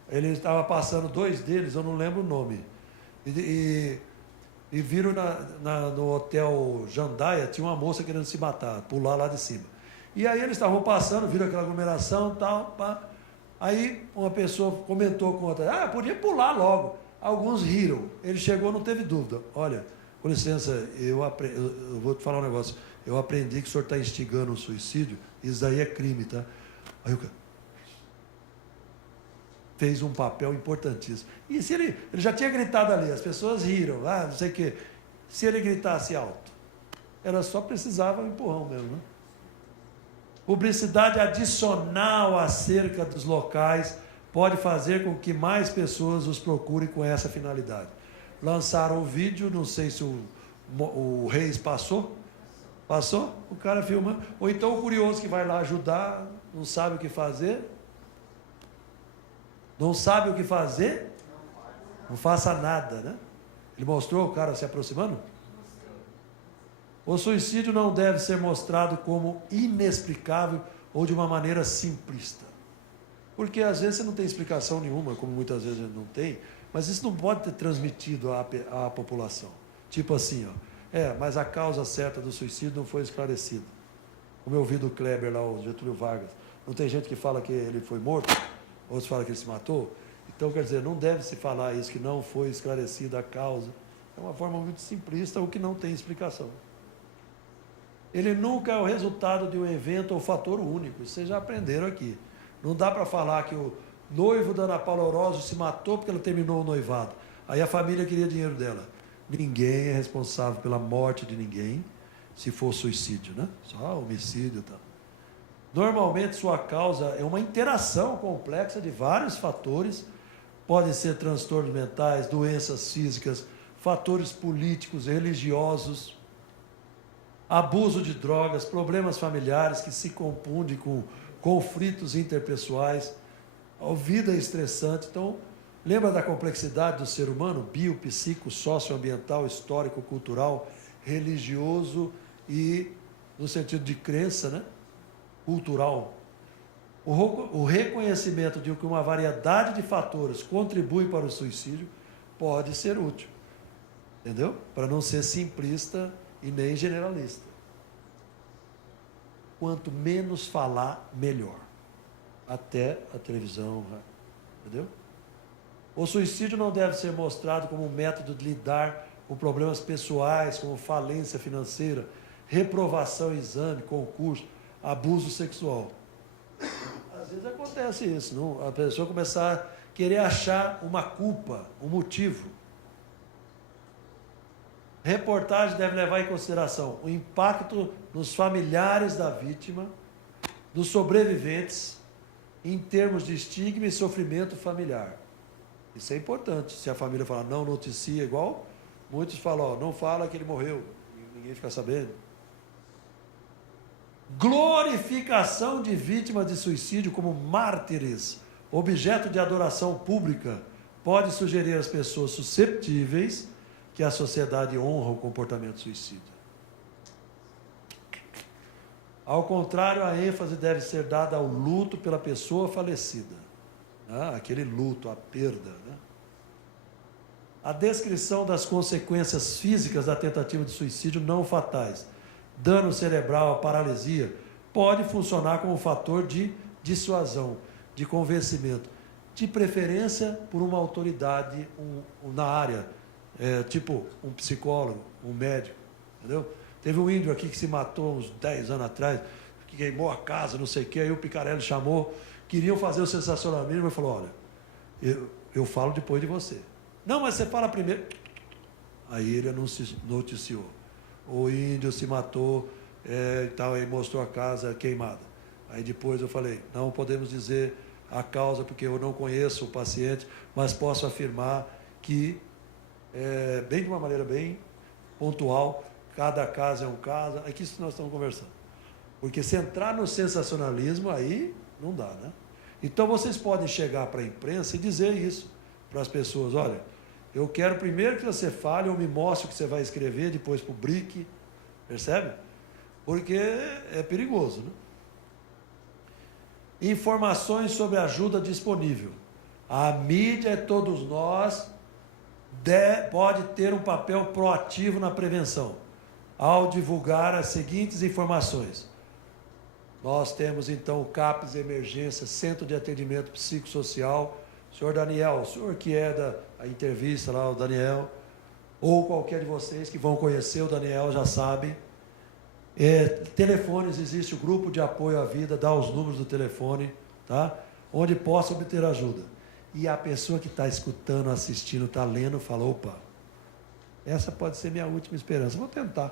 Ele estava passando 2 deles, eu não lembro o nome. E e viram no hotel Jandaia, tinha uma moça querendo se matar, pular lá de cima. E aí eles estavam passando, viram aquela aglomeração e tal, pá. Aí uma pessoa comentou com outra, podia pular logo. Alguns riram. Ele chegou, não teve dúvida. Olha, com licença, eu vou te falar um negócio. Eu aprendi que o senhor está instigando o suicídio, isso daí é crime, tá? Aí o cara fez um papel importantíssimo. E se ele já tinha gritado ali, as pessoas riram, não sei o quê. Se ele gritasse alto, ela só precisava um empurrão mesmo, né? Publicidade adicional acerca dos locais pode fazer com que mais pessoas os procurem com essa finalidade. Lançaram o vídeo, não sei se o Reis passou. Passou? O cara filmando. Ou então o curioso que vai lá ajudar, não sabe o que fazer. Não sabe o que fazer? Não faça nada, né? Ele mostrou o cara se aproximando? O suicídio não deve ser mostrado como inexplicável ou de uma maneira simplista. Porque às vezes você não tem explicação nenhuma, como muitas vezes não tem, mas isso não pode ter transmitido à população. Tipo assim, mas a causa certa do suicídio não foi esclarecida. Como eu ouvi do Kleber lá, o Getúlio Vargas. Não tem gente que fala que ele foi morto, outros falam que ele se matou. Então, quer dizer, não deve se falar isso, que não foi esclarecida a causa. É uma forma muito simplista, o que não tem explicação. Ele nunca é o resultado de um evento ou fator único. Vocês já aprenderam aqui. Não dá para falar que o noivo da Ana Paula Orozio se matou porque ela terminou o noivado. Aí a família queria dinheiro dela. Ninguém é responsável pela morte de ninguém, se for suicídio, né? Só homicídio e tal. Normalmente sua causa é uma interação complexa de vários fatores. Podem ser transtornos mentais, doenças físicas, fatores políticos, religiosos, abuso de drogas, problemas familiares que se confundem com conflitos interpessoais, a vida é estressante. Então, lembra da complexidade do ser humano? Bio, psico, socioambiental, histórico, cultural, religioso e, no sentido de crença, né? Cultural. O reconhecimento de que uma variedade de fatores contribui para o suicídio pode ser útil. Entendeu? Para não ser simplista e nem generalista. Quanto menos falar, melhor. Até a televisão, entendeu? O suicídio não deve ser mostrado como um método de lidar com problemas pessoais, como falência financeira, reprovação em exame, concurso, abuso sexual. Às vezes acontece isso, não? A pessoa começar a querer achar uma culpa, um motivo. Reportagem deve levar em consideração o impacto nos familiares da vítima, nos sobreviventes, em termos de estigma e sofrimento familiar. Isso é importante. Se a família falar não noticia, igual muitos falam, não fala que ele morreu, ninguém fica sabendo. Glorificação de vítimas de suicídio como mártires, objeto de adoração pública, pode sugerir às pessoas susceptíveis que a sociedade honra o comportamento suicida. Ao contrário, a ênfase deve ser dada ao luto pela pessoa falecida. Aquele luto, a perda. Né? A descrição das consequências físicas da tentativa de suicídio não fatais, dano cerebral, paralisia, pode funcionar como fator de dissuasão, de convencimento, de preferência por uma autoridade na área, tipo um psicólogo, um médico, entendeu? Teve um índio aqui que se matou uns 10 anos atrás, que queimou a casa, não sei o quê, aí o Picarelli chamou, queriam fazer o sensacionalismo, mas falou, olha, eu falo depois de você. Não, mas você fala primeiro. Aí ele noticiou. O índio se matou e tal, aí mostrou a casa queimada. Aí depois eu falei, não podemos dizer a causa, porque eu não conheço o paciente, mas posso afirmar que, bem de uma maneira bem pontual, cada caso é um caso. É que isso nós estamos conversando. Porque se entrar no sensacionalismo, aí não dá, né? Então vocês podem chegar para a imprensa e dizer isso para as pessoas, olha, eu quero primeiro que você fale, ou me mostre o que você vai escrever, depois publique, percebe? Porque é perigoso, né? Informações sobre ajuda disponível. A mídia é todos nós pode ter um papel proativo na prevenção, ao divulgar as seguintes informações. Nós temos, então, o CAPS Emergência, Centro de Atendimento Psicossocial. Senhor Daniel, o senhor que é da entrevista lá, o Daniel, ou qualquer de vocês que vão conhecer o Daniel já sabem. Telefones, existe o grupo de apoio à vida, dá os números do telefone, tá? Onde possa obter ajuda. E a pessoa que está escutando, assistindo, está lendo, fala, opa, essa pode ser minha última esperança, vou tentar.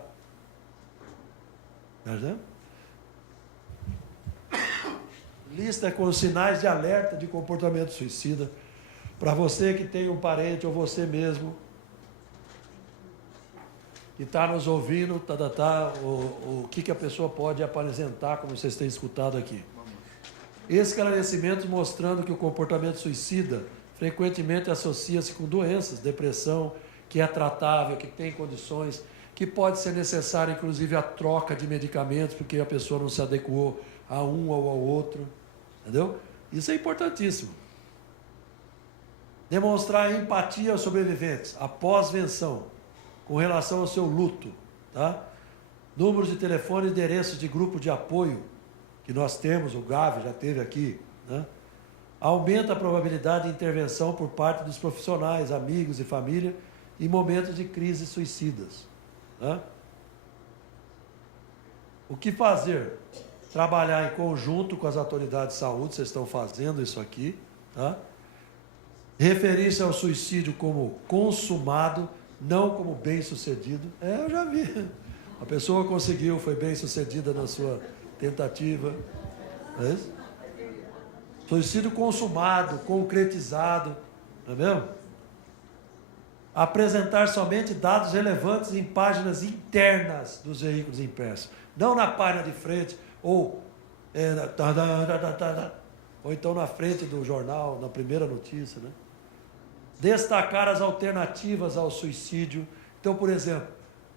Tá vendo? Lista com os sinais de alerta de comportamento suicida. Para você que tem um parente ou você mesmo que está nos ouvindo, o que a pessoa pode apresentar, como vocês têm escutado aqui. Esclarecimentos mostrando que o comportamento suicida frequentemente associa-se com doenças, depressão, que é tratável, que tem condições, que pode ser necessária, inclusive, a troca de medicamentos, porque a pessoa não se adequou a um ou ao outro. Entendeu? Isso é importantíssimo. Demonstrar empatia aos sobreviventes, após venção, com relação ao seu luto. Tá? Números de telefone, endereços de grupo de apoio, que nós temos, o GAV já teve aqui. Né? Aumenta a probabilidade de intervenção por parte dos profissionais, amigos e família, em momentos de crises suicidas. Tá? O que fazer? Trabalhar em conjunto com as autoridades de saúde, vocês estão fazendo isso aqui, tá? Referir-se ao suicídio como consumado, não como bem-sucedido. Eu já vi. A pessoa conseguiu, foi bem-sucedida na sua tentativa. É isso? Suicídio consumado, concretizado, não é mesmo? Apresentar somente dados relevantes em páginas internas dos veículos impressos, não na página de frente, ou então na frente do jornal, na primeira notícia, né? Destacar as alternativas ao suicídio. Então, por exemplo,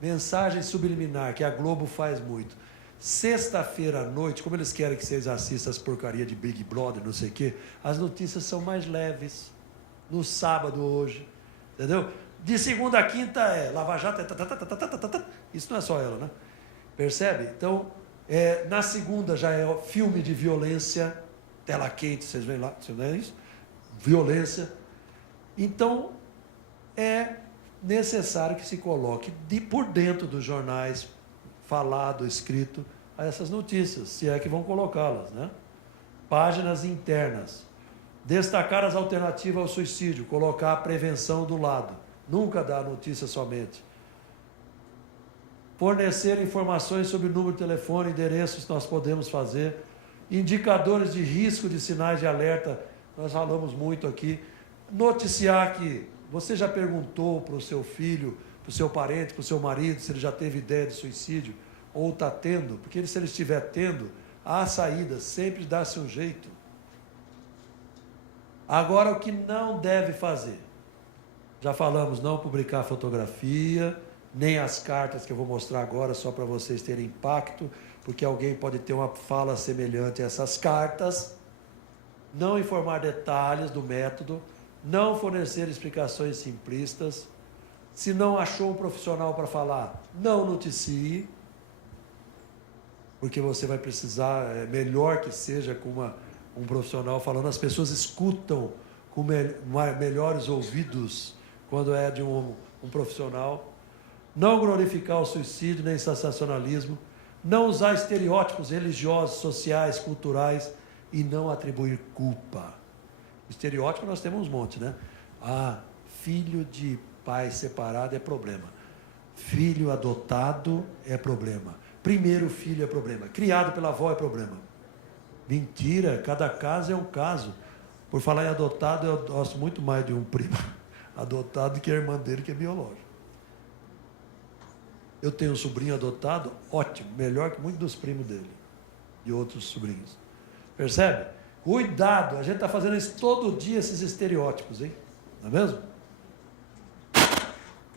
mensagem subliminar, que a Globo faz muito. Sexta-feira à noite, como eles querem que vocês assistam as porcarias de Big Brother, não sei o quê, as notícias são mais leves. No sábado hoje, entendeu? De segunda a quinta é Lava Jato, isso não é só ela, né? Percebe? Então, na segunda já é filme de violência, tela quente, vocês veem lá, não é isso? Violência. Então, é necessário que se coloque por dentro dos jornais, falado, escrito, essas notícias, se é que vão colocá-las, né? Páginas internas. Destacar as alternativas ao suicídio, colocar a prevenção do lado. Nunca dar notícia somente. Fornecer informações sobre o número de telefone, endereços que nós podemos fazer. Indicadores de risco de sinais de alerta, nós falamos muito aqui. Noticiar que você já perguntou para o seu filho, para o seu parente, para o seu marido, se ele já teve ideia de suicídio ou está tendo, porque se ele estiver tendo, há saída, sempre dá-se um jeito. Agora, o que não deve fazer? Já falamos, não publicar fotografia, nem as cartas que eu vou mostrar agora, só para vocês terem impacto, porque alguém pode ter uma fala semelhante a essas cartas. Não informar detalhes do método, não fornecer explicações simplistas. Se não achou um profissional para falar, não noticie, porque você vai precisar, é melhor que seja com um profissional falando. As pessoas escutam com melhores ouvidos quando é de um profissional. Não glorificar o suicídio nem sensacionalismo, não usar estereótipos religiosos, sociais, culturais e não atribuir culpa. Estereótipo nós temos um monte, né? Filho de pai separado é problema. Filho adotado é problema. Primeiro filho é problema. Criado pela avó é problema. Mentira, cada caso é um caso. Por falar em adotado, eu gosto muito mais de um primo adotado do que a irmã dele, que é biológico. Eu tenho um sobrinho adotado, ótimo, melhor que muitos dos primos dele e outros sobrinhos. Percebe? Cuidado, a gente está fazendo isso todo dia, esses estereótipos, hein? Não é mesmo?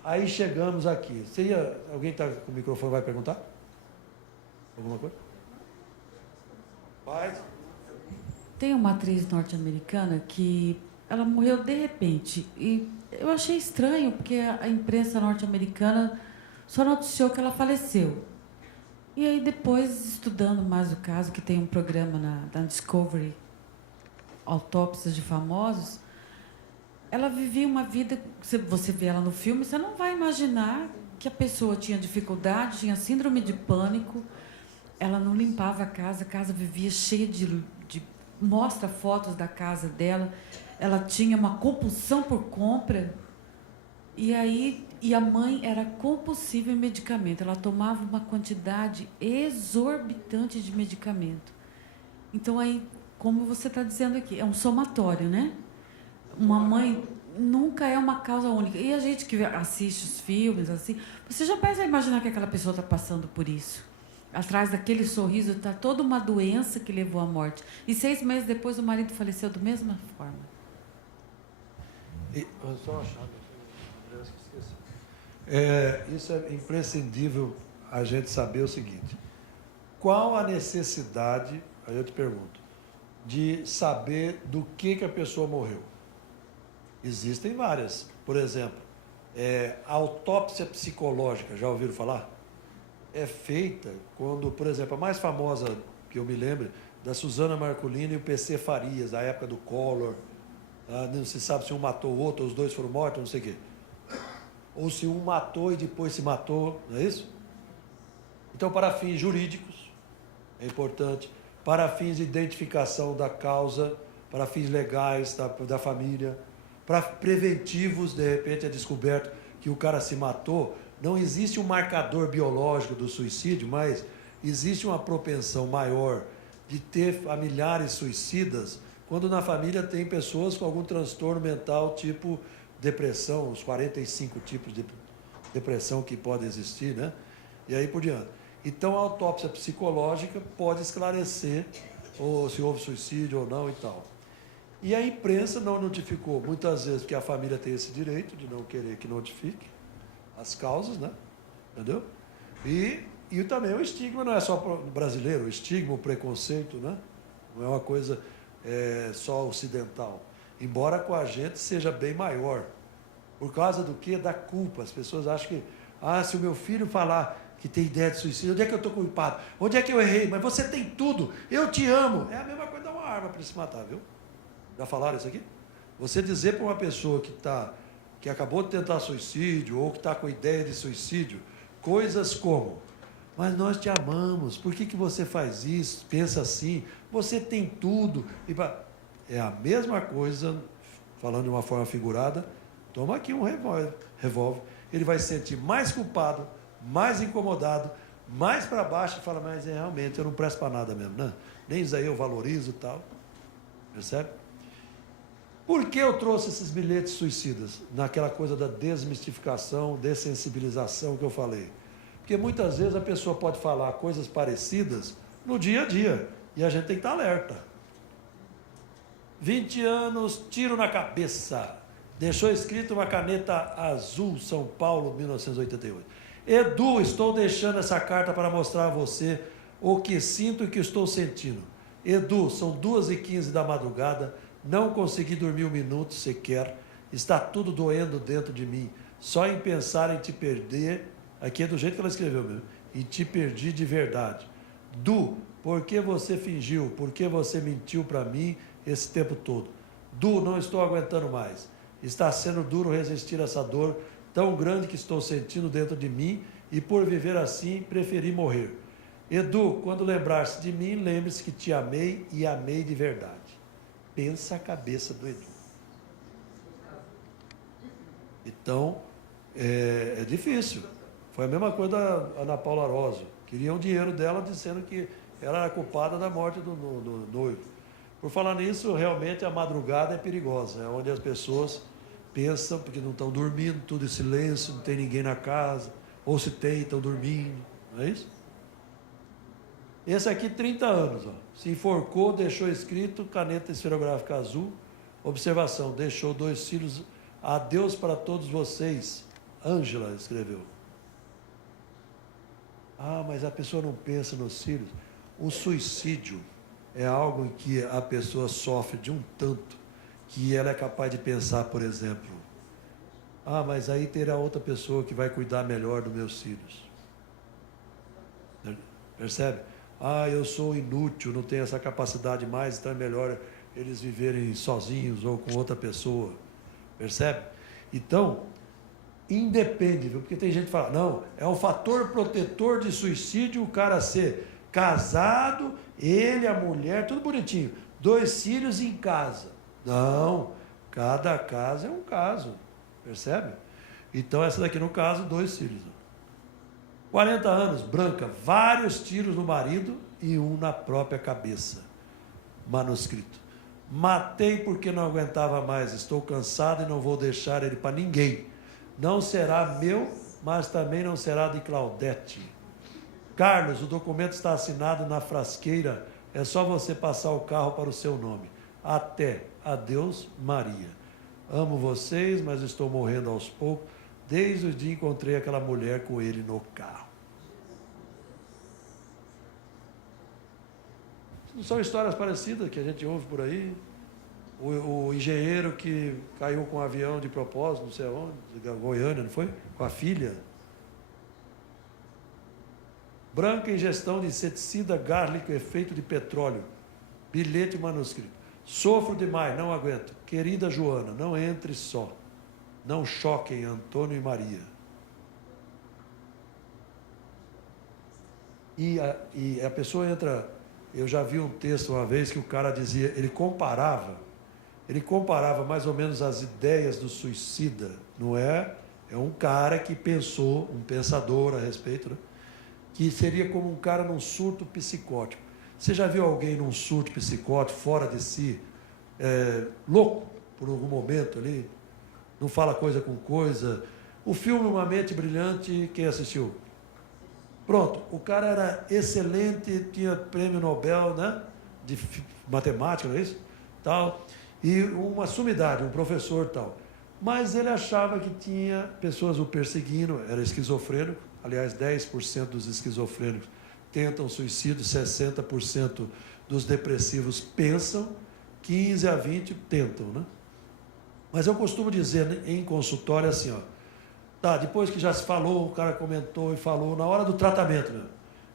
Aí chegamos aqui. Alguém está com o microfone, vai perguntar? Alguma coisa? Vai. Tem uma atriz norte-americana que ela morreu de repente e eu achei estranho, porque a imprensa norte-americana só noticiou que ela faleceu. E aí depois, estudando mais o caso, que tem um programa na Discovery, Autópsias de Famosos, ela vivia uma vida, você vê ela no filme, você não vai imaginar que a pessoa tinha dificuldade, tinha síndrome de pânico, ela não limpava a casa vivia cheia de mostra fotos da casa dela, ela tinha uma compulsão por compra, e a mãe era compulsiva em medicamento, ela tomava uma quantidade exorbitante de medicamento. Então, aí, como você está dizendo aqui, é um somatório, né? Uma mãe nunca é uma causa única. E a gente que assiste os filmes, assim, você já pensa a imaginar que aquela pessoa está passando por isso. Atrás daquele sorriso está toda uma doença que levou à morte. E 6 meses depois o marido faleceu da mesma forma. Só uma chave. Isso é imprescindível a gente saber o seguinte. Qual a necessidade, aí eu te pergunto, de saber do que a pessoa morreu? Existem várias. Por exemplo, a autópsia psicológica, já ouviram falar? É feita quando, por exemplo, a mais famosa que eu me lembro, da Suzana Marcolini e o PC Farias, da época do Collor. Não se sabe se um matou o outro, ou os dois foram mortos, não sei o quê. Ou se um matou e depois se matou, não é isso? Então, para fins jurídicos, é importante, para fins de identificação da causa, para fins legais da família, para preventivos, de repente é descoberto que o cara se matou. Não existe um marcador biológico do suicídio, mas existe uma propensão maior de ter familiares suicidas quando na família tem pessoas com algum transtorno mental, tipo depressão, os 45 tipos de depressão que podem existir, né? E aí por diante. Então a autópsia psicológica pode esclarecer ou se houve suicídio ou não e tal. E a imprensa não notificou, muitas vezes, porque a família tem esse direito de não querer que notifique as causas, né? Entendeu? E também o estigma não é só brasileiro, o estigma, o preconceito, né? Não é uma coisa só ocidental. Embora com a gente seja bem maior. Por causa do quê? Da culpa. As pessoas acham que, se o meu filho falar que tem ideia de suicídio, onde é que eu estou culpado? Onde é que eu errei? Mas você tem tudo, eu te amo. É a mesma coisa dar uma arma para ele se matar, viu? Já falaram isso aqui? Você dizer para uma pessoa que acabou de tentar suicídio ou que está com ideia de suicídio, coisas como: mas nós te amamos, por que você faz isso? Pensa assim, você tem tudo. É a mesma coisa, falando de uma forma figurada, toma aqui um revólver, ele vai se sentir mais culpado, mais incomodado, mais para baixo e fala: mas realmente eu não presto para nada mesmo, né? Nem isso aí eu valorizo e tal. Percebe? Por que eu trouxe esses bilhetes suicidas? Naquela coisa da desmistificação, dessensibilização que eu falei. Porque muitas vezes a pessoa pode falar coisas parecidas no dia a dia. E a gente tem que estar alerta. 20 anos, tiro na cabeça. Deixou escrito uma caneta azul, São Paulo, 1988. Edu, estou deixando essa carta para mostrar a você o que sinto e o que estou sentindo. Edu, são 2h15 da madrugada. Não consegui dormir 1 minuto sequer, está tudo doendo dentro de mim, só em pensar em te perder, aqui é do jeito que ela escreveu mesmo, e te perdi de verdade. Du, por que você fingiu? Por que você mentiu para mim esse tempo todo? Du, não estou aguentando mais, está sendo duro resistir a essa dor tão grande que estou sentindo dentro de mim e por viver assim, preferi morrer. Edu, quando lembrar-se de mim, lembre-se que te amei e amei de verdade. Pensa a cabeça do Edu. Então, é difícil. Foi a mesma coisa da Ana Paula Arósio. Queriam o dinheiro dela dizendo que ela era culpada da morte do noivo. Por falar nisso, realmente a madrugada é perigosa. É onde as pessoas pensam, porque não estão dormindo, tudo em silêncio, não tem ninguém na casa. Ou se tem, estão dormindo. Não é isso? Esse aqui, 30 anos, ó. Se enforcou, deixou escrito, caneta esferográfica azul. Observação, deixou 2 filhos. Adeus para todos vocês. Ângela escreveu. Mas a pessoa não pensa nos filhos. O suicídio é algo em que a pessoa sofre de um tanto que ela é capaz de pensar, por exemplo, Ah, mas aí terá outra pessoa que vai cuidar melhor dos meus filhos. Percebe? Ah, eu sou inútil, não tenho essa capacidade mais, então é melhor eles viverem sozinhos ou com outra pessoa. Percebe? Então, independe, viu? Porque tem gente que fala, não, é um fator protetor de suicídio o cara ser casado, ele, a mulher, tudo bonitinho, 2 filhos em casa. Não, cada caso é um caso, percebe? Então, essa daqui, no caso, 2 filhos. 40 anos, branca, vários tiros no marido e um na própria cabeça. Manuscrito. Matei porque não aguentava mais, estou cansado e não vou deixar ele para ninguém. Não será meu, mas também não será de Claudete. Carlos, o documento está assinado na frasqueira, é só você passar o carro para o seu nome. Até, adeus, Maria. Amo vocês, mas estou morrendo aos poucos, desde o dia que encontrei aquela mulher com ele no carro. Não são histórias parecidas que a gente ouve por aí? O engenheiro que caiu com um avião de propósito, não sei aonde, Goiânia, não foi? Com a filha. Branca ingestão de inseticida gárlico, efeito de petróleo. Bilhete manuscrito. Sofro demais, não aguento. Querida Joana, não entre só. Não choquem Antônio e Maria. E a pessoa entra... Eu já vi um texto uma vez que o cara dizia... Ele comparava mais ou menos as ideias do suicida. Não é? É um cara que pensou, um pensador a respeito, né? Que seria como um cara num surto psicótico. Você já viu alguém num surto psicótico, fora de si, louco por algum momento ali? Não fala coisa com coisa. O filme Uma Mente Brilhante, quem assistiu? Pronto, o cara era excelente, tinha prêmio Nobel, né? De matemática, não é isso? Tal. E uma sumidade, um professor tal. Mas ele achava que tinha pessoas o perseguindo, era esquizofrênico. Aliás, 10% dos esquizofrênicos tentam suicídio, 60% dos depressivos pensam, 15 a 20 tentam, né? Mas eu costumo dizer em consultório assim, ó, tá, depois que já se falou, o cara comentou e falou, na hora do tratamento, né?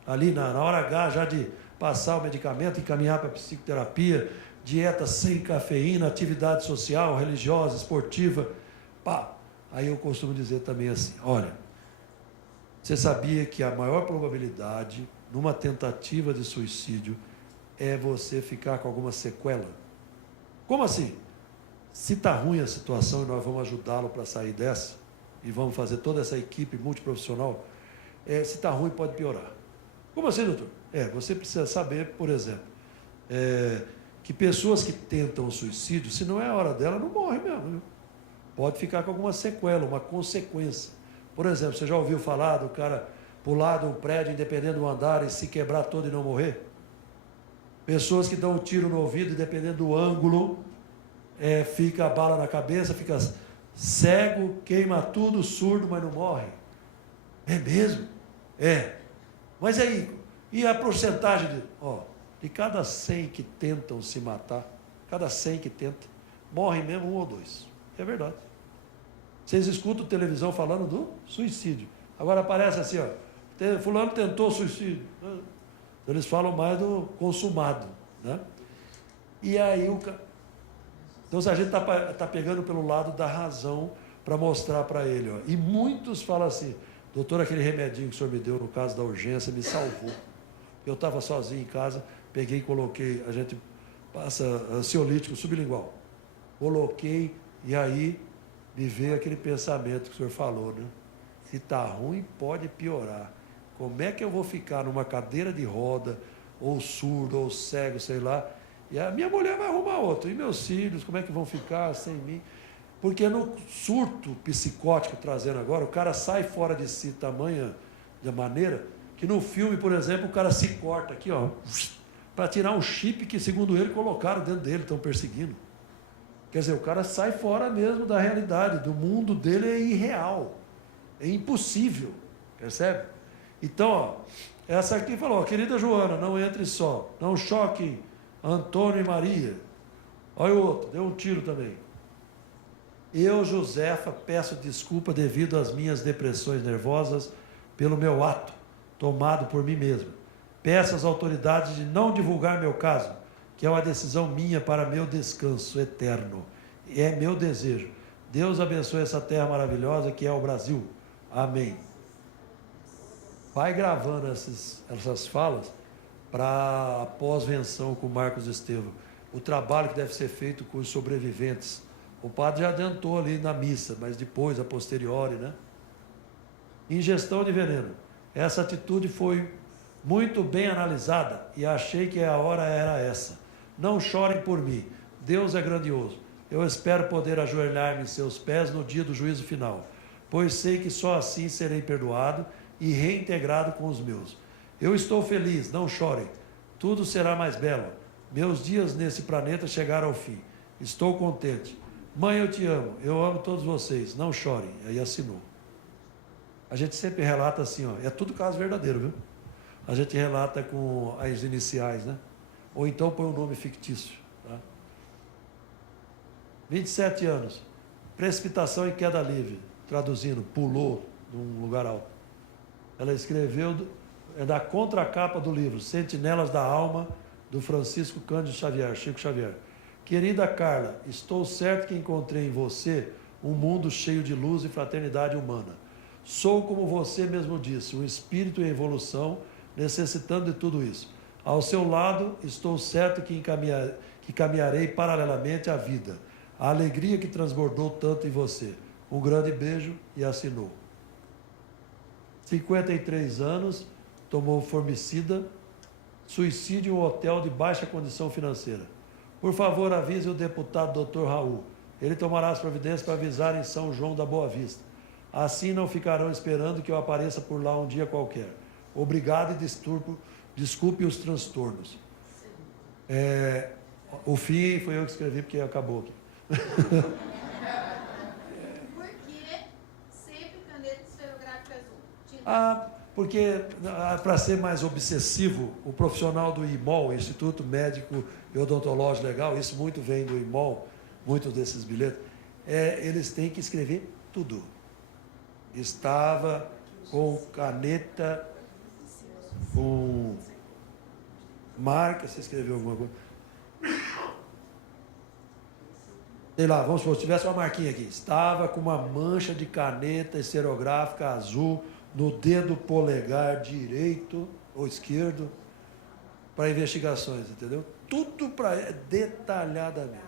Ali na hora H, já de passar o medicamento, encaminhar para a psicoterapia, dieta sem cafeína, atividade social, religiosa, esportiva, pá. Aí eu costumo dizer também assim, olha, você sabia que a maior probabilidade numa tentativa de suicídio é você ficar com alguma sequela? Como assim? Se está ruim a situação e nós vamos ajudá-lo para sair dessa, e vamos fazer toda essa equipe multiprofissional, se está ruim pode piorar. Como assim, doutor? Você precisa saber, por exemplo, que pessoas que tentam o suicídio, se não é a hora dela, não morre mesmo. Viu? Pode ficar com alguma sequela, uma consequência. Por exemplo, você já ouviu falar do cara pular de um prédio independente do andar e se quebrar todo e não morrer? Pessoas que dão um tiro no ouvido e dependendo do ângulo, fica a bala na cabeça, fica cego, queima tudo, surdo, mas não morre. É mesmo? Mas aí, e a porcentagem de cada 100 que tentam se matar, cada 100 que tentam, morrem mesmo 1 ou 2. É verdade. Vocês escutam televisão falando do suicídio. Agora aparece assim, ó, fulano tentou suicídio. Eles falam mais do consumado, né? E aí então a gente está pegando pelo lado da razão para mostrar para ele, ó. E muitos falam assim, doutor, aquele remedinho que o senhor me deu no caso da urgência me salvou. Eu estava sozinho em casa, peguei e coloquei, a gente passa ansiolítico sublingual. Coloquei e aí me veio aquele pensamento que o senhor falou, né? Se está ruim, pode piorar. Como é que eu vou ficar numa cadeira de roda, ou surdo, ou cego, sei lá, e a minha mulher vai arrumar outro, e meus filhos, como é que vão ficar sem mim? Porque no surto psicótico, trazendo agora, o cara sai fora de si tamanha de maneira que no filme, por exemplo, o cara se corta aqui, ó, para tirar um chip que, segundo ele, colocaram dentro dele, estão perseguindo. Quer dizer, o cara sai fora mesmo da realidade, do mundo dele é irreal, é impossível, percebe? Então, ó, essa aqui falou, querida Joana, não entre só, não choquem Antônio e Maria. Olha o outro, deu um tiro também. Eu, Josefa, peço desculpa devido às minhas depressões nervosas pelo meu ato tomado por mim mesmo. Peço às autoridades de não divulgar meu caso, que é uma decisão minha para meu descanso eterno. É meu desejo. Deus abençoe essa terra maravilhosa que é o Brasil. Amém. Vai gravando essas falas para a pós-venção com Marcos Estevão. O trabalho que deve ser feito com os sobreviventes. O padre já adiantou ali na missa, mas depois, a posteriori, né? Ingestão de veneno. Essa atitude foi muito bem analisada e achei que a hora era essa. Não chorem por mim. Deus é grandioso. Eu espero poder ajoelhar-me em seus pés no dia do juízo final, pois sei que só assim serei perdoado e reintegrado com os meus. Eu estou feliz, não chorem. Tudo será mais belo. Meus dias nesse planeta chegaram ao fim. Estou contente. Mãe, eu te amo. Eu amo todos vocês. Não chorem. Aí assinou. A gente sempre relata assim, ó. É tudo caso verdadeiro, viu? A gente relata com as iniciais, né? Ou então põe um nome fictício. Tá? 27 anos. Precipitação e queda livre. Traduzindo, pulou de um lugar alto. Ela escreveu, é da contracapa do livro, Sentinelas da Alma, do Francisco Cândido Xavier, Chico Xavier. Querida Carla, estou certo que encontrei em você um mundo cheio de luz e fraternidade humana. Sou, como você mesmo disse, um espírito em evolução, necessitando de tudo isso. Ao seu lado, estou certo que caminharei paralelamente à vida. A alegria que transbordou tanto em você. Um grande beijo e assinou. 53 anos, tomou formicida, suicídio em um hotel de baixa condição financeira. Por favor, avise o deputado Dr. Raul. Ele tomará as providências para avisar em São João da Boa Vista. Assim não ficarão esperando que eu apareça por lá um dia qualquer. Obrigado e desculpe os transtornos. O fim foi eu que escrevi porque acabou aqui. Por que sempre caneta esferográfica azul? Porque, para ser mais obsessivo, o profissional do IMOL, Instituto Médico e Odontológico Legal, isso muito vem do IMOL, muitos desses bilhetes, eles têm que escrever tudo. Estava com caneta, com marca, você escreveu alguma coisa? Sei lá, vamos supor, se tivesse uma marquinha aqui, estava com uma mancha de caneta esferográfica azul no dedo polegar direito ou esquerdo para investigações, entendeu? Tudo detalhadamente.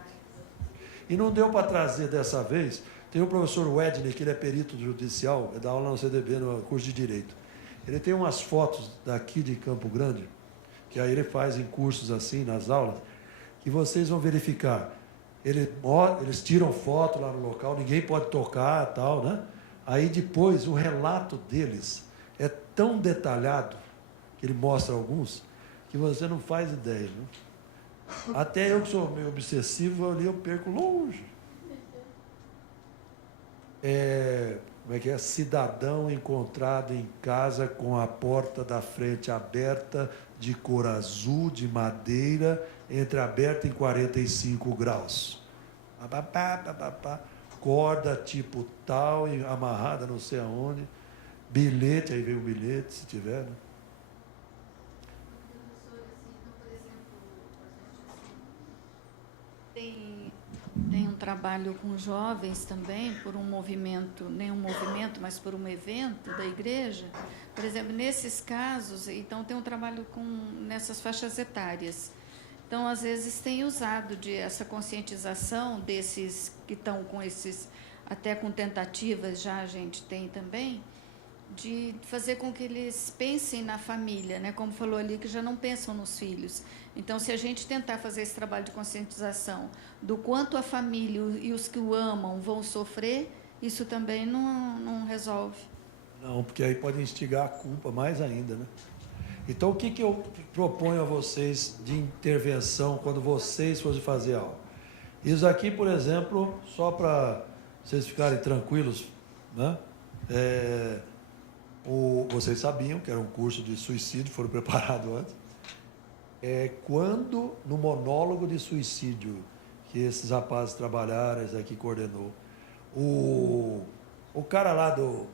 E não deu para trazer dessa vez. Tem o professor Wedney, que ele é perito judicial, dá aula no CDB, no curso de Direito. Ele tem umas fotos daqui de Campo Grande, que aí ele faz em cursos assim, nas aulas, que vocês vão verificar. Eles tiram foto lá no local, ninguém pode tocar e tal, né? Aí depois o relato deles é tão detalhado, que ele mostra alguns, que você não faz ideia. Né? Até eu que sou meio obsessivo, ali eu perco longe. Como é que é? Cidadão encontrado em casa com a porta da frente aberta, de cor azul, de madeira, entreaberta em 45 graus. Corda tipo tal, amarrada não sei aonde, bilhete, aí vem o bilhete, se tiver, né? Tem um trabalho com jovens também, por um movimento, nem um movimento, mas por um evento da igreja. Por exemplo, nesses casos, então tem um trabalho nessas faixas etárias. Então, às vezes, tem usado essa conscientização desses que estão com esses, até com tentativas, já a gente tem também, de fazer com que eles pensem na família, né? Como falou ali, que já não pensam nos filhos. Então, se a gente tentar fazer esse trabalho de conscientização do quanto a família e os que o amam vão sofrer, isso também não resolve. Não, porque aí pode instigar a culpa mais ainda, né? Então, o que eu proponho a vocês de intervenção quando vocês forem fazer aula? Isso aqui, por exemplo, só para vocês ficarem tranquilos, né? Vocês sabiam que era um curso de suicídio, foram preparados antes. Quando, no monólogo de suicídio, que esses rapazes trabalharam, esse aqui coordenou, O cara lá do...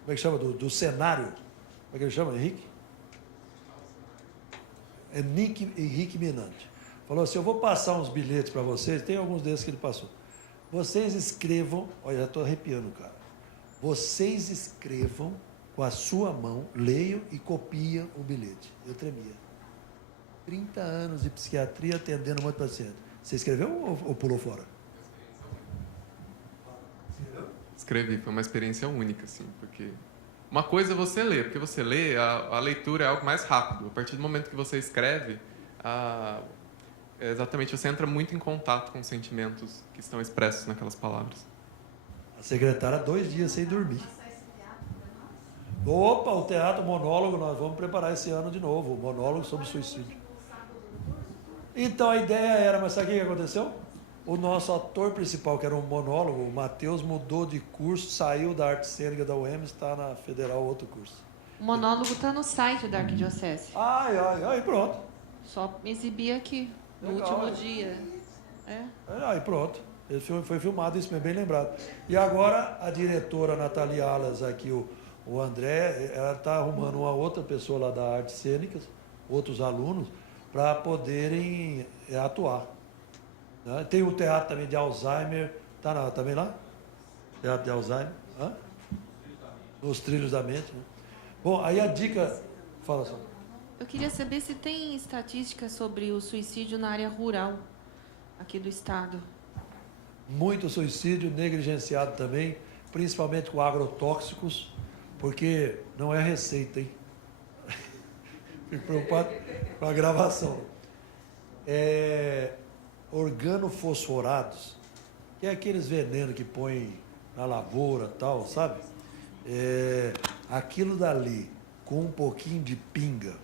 Como é que chama? Do cenário. Como é que ele chama, Henrique? Henrique Minante. Falou assim, eu vou passar uns bilhetes para vocês, tem alguns desses que ele passou. Vocês escrevam, olha, já estou arrepiando, cara. Vocês escrevam com a sua mão, leiam e copiam o bilhete. Eu tremia. 30 anos de psiquiatria atendendo um monte de paciente. Você escreveu ou pulou fora? Escrevi, foi uma experiência única, assim, porque... Uma coisa é você ler, porque você lê, a leitura é algo mais rápido. A partir do momento que você escreve, exatamente, você entra muito em contato com os sentimentos que estão expressos naquelas palavras. A secretária 2 dias sem dormir. Opa, o teatro monólogo, nós vamos preparar esse ano de novo, o monólogo sobre suicídio. Então a ideia era, mas sabe o que aconteceu? O nosso ator principal, que era um monólogo, o Matheus, mudou de curso, saiu da arte cênica da UEM, está na Federal, outro curso. O monólogo está no site da Arquidiocese. Ai, pronto. Só exibir aqui, no último dia. Aí pronto. Ele foi filmado, isso mesmo, bem lembrado. E agora a diretora Nathalie Alas, aqui, o André, ela está arrumando uma outra pessoa lá da Artes Cênicas, outros alunos, para poderem atuar. Tem o teatro também de Alzheimer, tá também lá? Teatro de Alzheimer. Nos Trilhos da Mente. Né? Bom, aí a dica... Fala só. Eu queria saber se tem estatísticas sobre o suicídio na área rural aqui do estado. Muito suicídio, negligenciado também, principalmente com agrotóxicos, porque não é receita, hein? Fico preocupado com a gravação. Organofosforados, que é aqueles venenos que põem na lavoura e tal, sabe? Aquilo dali, com um pouquinho de pinga,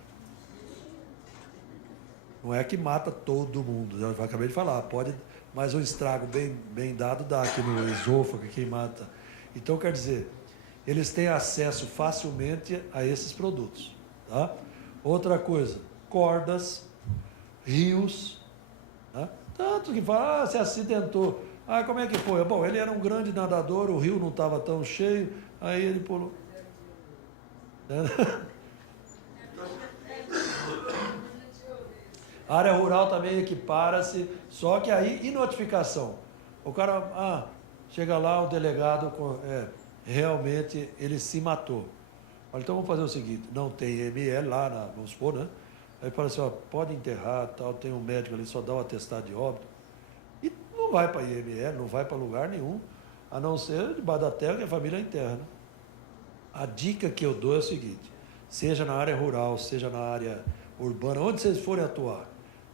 não é que mata todo mundo, eu acabei de falar, pode, mas um estrago bem dado dá aqui no esôfago, quem mata. Então, quer dizer, eles têm acesso facilmente a esses produtos. Tá? Outra coisa, cordas, rios, tá? Tanto que fala, se acidentou. Como é que foi? Bom, ele era um grande nadador, o rio não estava tão cheio, aí ele pulou. A área rural também equipara-se, só que aí, e notificação? O cara, chega lá, o delegado, realmente, ele se matou. Olha, então vamos fazer o seguinte, não tem IML lá, vamos supor, né? Aí fala assim, pode enterrar, tal, tem um médico ali, só dá um atestado de óbito. E não vai para IML, não vai para lugar nenhum, a não ser debaixo da terra que a família enterra. Né? A dica que eu dou é o seguinte, seja na área rural, seja na área urbana, onde vocês forem atuar,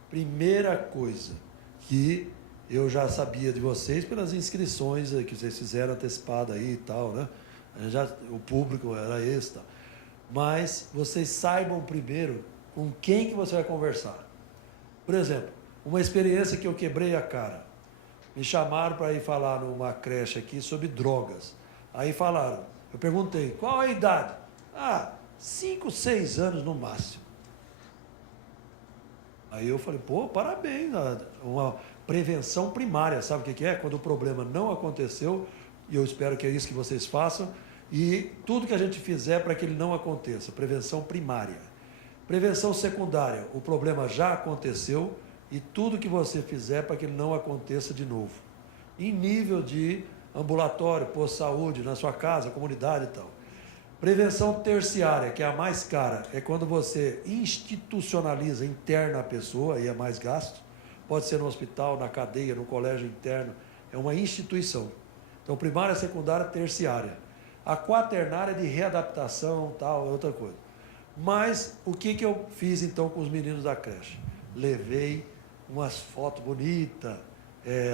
primeira coisa que eu já sabia de vocês pelas inscrições que vocês fizeram antecipada aí e tal, né? O público era esse, tá? Mas vocês saibam primeiro com quem que você vai conversar. Por exemplo, uma experiência que eu quebrei a cara. Me chamaram para ir falar numa creche aqui sobre drogas. Aí falaram, eu perguntei, qual a idade? 5, 6 anos no máximo. Aí eu falei, parabéns, uma prevenção primária, sabe o que é? Quando o problema não aconteceu, e eu espero que é isso que vocês façam, e tudo que a gente fizer para que ele não aconteça, prevenção primária. Prevenção secundária, o problema já aconteceu, e tudo que você fizer para que ele não aconteça de novo. Em nível de ambulatório, posto de saúde, na sua casa, comunidade e tal. Prevenção terciária, que é a mais cara, é quando você institucionaliza, interna a pessoa, aí é mais gasto. Pode ser no hospital, na cadeia, no colégio interno. É uma instituição. Então, primária, secundária, terciária. A quaternária é de readaptação, tal, é outra coisa. Mas, o que eu fiz, então, com os meninos da creche? Levei umas fotos bonitas,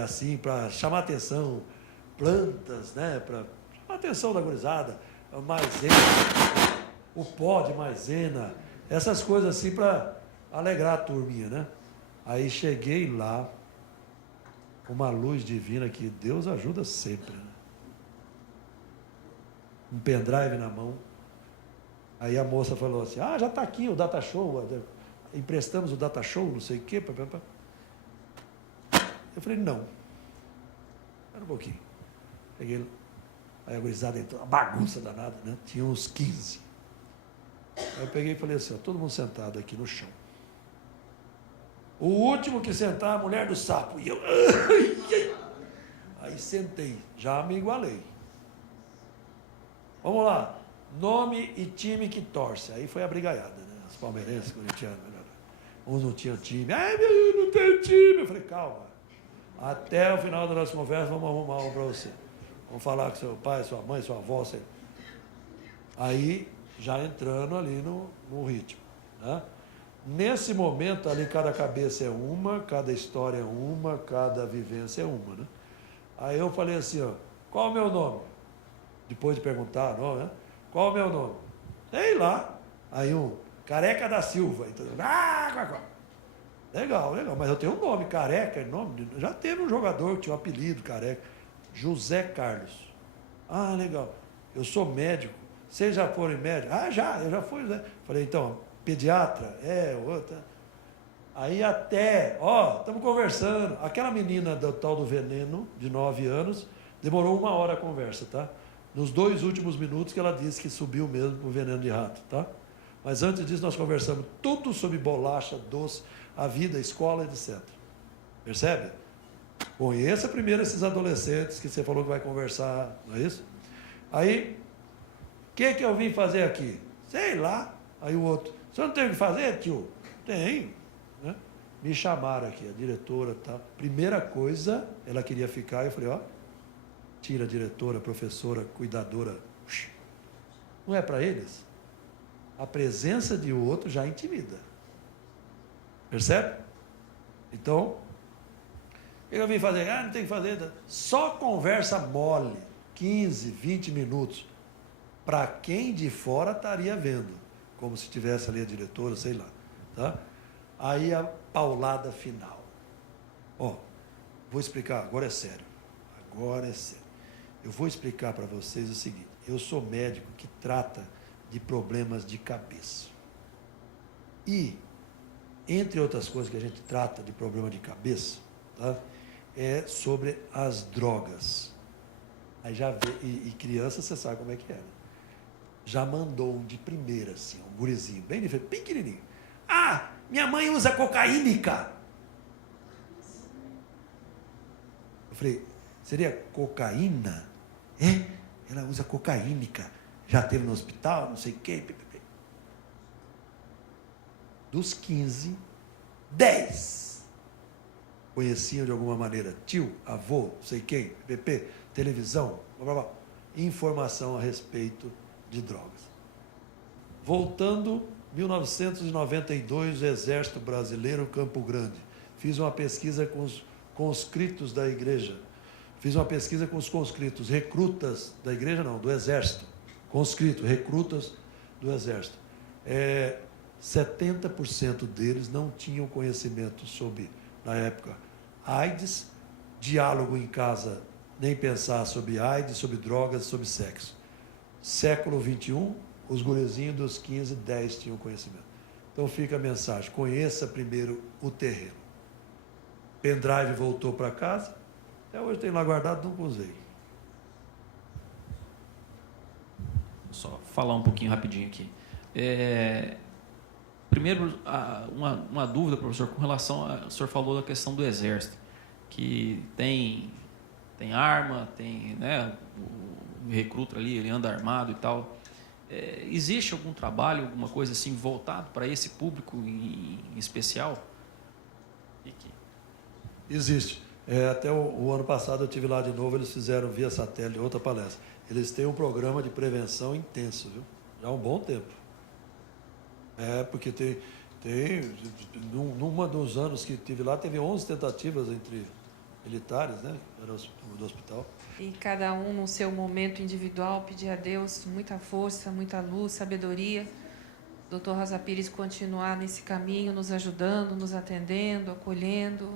assim, para chamar atenção, plantas, né, para chamar a atenção da gurizada, maisena, o pó de maisena, essas coisas assim para alegrar a turminha, né? Aí cheguei lá, uma luz divina que Deus ajuda sempre, né? Um pendrive na mão. Aí a moça falou assim, já está aqui o data show, emprestamos o data show, não sei o quê. Eu falei, não. Espera um pouquinho. Peguei, aí a gurizada entrou, uma bagunça danada, né? Tinha uns 15. Aí eu peguei e falei assim, ó, todo mundo sentado aqui no chão. O último que sentar, a mulher do sapo. E eu... Aí sentei, já me igualei. Vamos lá. Nome e time que torce. Aí foi a brigaiada, né? Os palmeirenses, corintianos. Uns não tinham time. Ai, meu, não tem time. Eu falei, calma. Até o final da nossa conversa, vamos arrumar um para você. Vamos falar com seu pai, sua mãe, sua avó. Sei. Aí, já entrando ali no ritmo. Né? Nesse momento, ali, cada cabeça é uma, cada história é uma, cada vivência é uma. Né? Aí eu falei assim, ó, qual é o meu nome? Depois de perguntar o nome, né? Qual é o meu nome? Sei lá. Aí Careca da Silva. Então, legal, mas eu tenho um nome, Careca, nome. Já teve um jogador que tinha um apelido, Careca. José Carlos. Ah, legal. Eu sou médico. Vocês já foram médico? Ah, eu já fui. Né? Falei, então, pediatra? Outra. Aí estamos conversando. Aquela menina do tal do veneno, de 9 anos, demorou 1 hora a conversa, tá? Nos 2 últimos minutos que ela disse que subiu mesmo pro veneno de rato, tá? Mas antes disso nós conversamos tudo sobre bolacha, doce, a vida, a escola, etc. Percebe? Conheça primeiro esses adolescentes que você falou que vai conversar, não é isso? Aí, o que eu vim fazer aqui? Sei lá. Aí o outro, você não tem o que fazer, tio? Tenho. Né? Me chamaram aqui, a diretora, tá? Primeira coisa, ela queria ficar, eu falei, ó, tira a diretora, professora, cuidadora. Não é para eles? A presença de outro já intimida. Percebe? Então, o que eu vim fazer? Não tem que fazer. Só conversa mole, 15, 20 minutos. Para quem de fora estaria vendo. Como se tivesse ali a diretora, sei lá. Tá? Aí a paulada final. Ó, vou explicar, agora é sério. Agora é sério. Eu vou explicar para vocês o seguinte. Eu sou médico que trata de problemas de cabeça. E, entre outras coisas que a gente trata de problema de cabeça, tá? É sobre as drogas. Aí já vê, e criança, você sabe como é que é. Né? Já mandou um de primeira, assim, um gurizinho, bem diferente, bem pequenininho. Ah, minha mãe usa cocaínica. Eu falei, seria cocaína? Ela usa cocaínica. Já teve no hospital, não sei o quê. Dos 15, 10 conheciam de alguma maneira tio, avô, não sei quem, PP, televisão, blá, blá, blá, informação a respeito de drogas. Voltando, 1992, Exército Brasileiro, Campo Grande. Fiz uma pesquisa com os conscritos da igreja. Fiz uma pesquisa com os conscritos, recrutas da igreja, não, do Exército. Conscritos, recrutas do Exército. 70% deles não tinham conhecimento sobre, na época, AIDS, diálogo em casa, nem pensar sobre AIDS, sobre drogas, sobre sexo. Século XXI, os gurizinhos dos 15, 10 tinham conhecimento. Então fica a mensagem, conheça primeiro o terreno. Pendrive voltou para casa, até hoje tem lá guardado, nunca usei. Só falar um pouquinho rapidinho aqui. Primeiro, uma dúvida, professor, com relação o senhor falou da questão do Exército, que tem arma, tem, né, o recruta ali, ele anda armado e tal. Existe algum trabalho, alguma coisa assim voltado para esse público em especial? Existe. Até o ano passado eu estive lá de novo, eles fizeram via satélite outra palestra. Eles têm um programa de prevenção intenso, viu? Já há um bom tempo. Porque numa dos anos que estive lá, teve 11 tentativas entre militares, né? Era do hospital. E cada um no seu momento individual pedir a Deus muita força, muita luz, sabedoria. Dr. Rosa Pires continuar nesse caminho, nos ajudando, nos atendendo, acolhendo.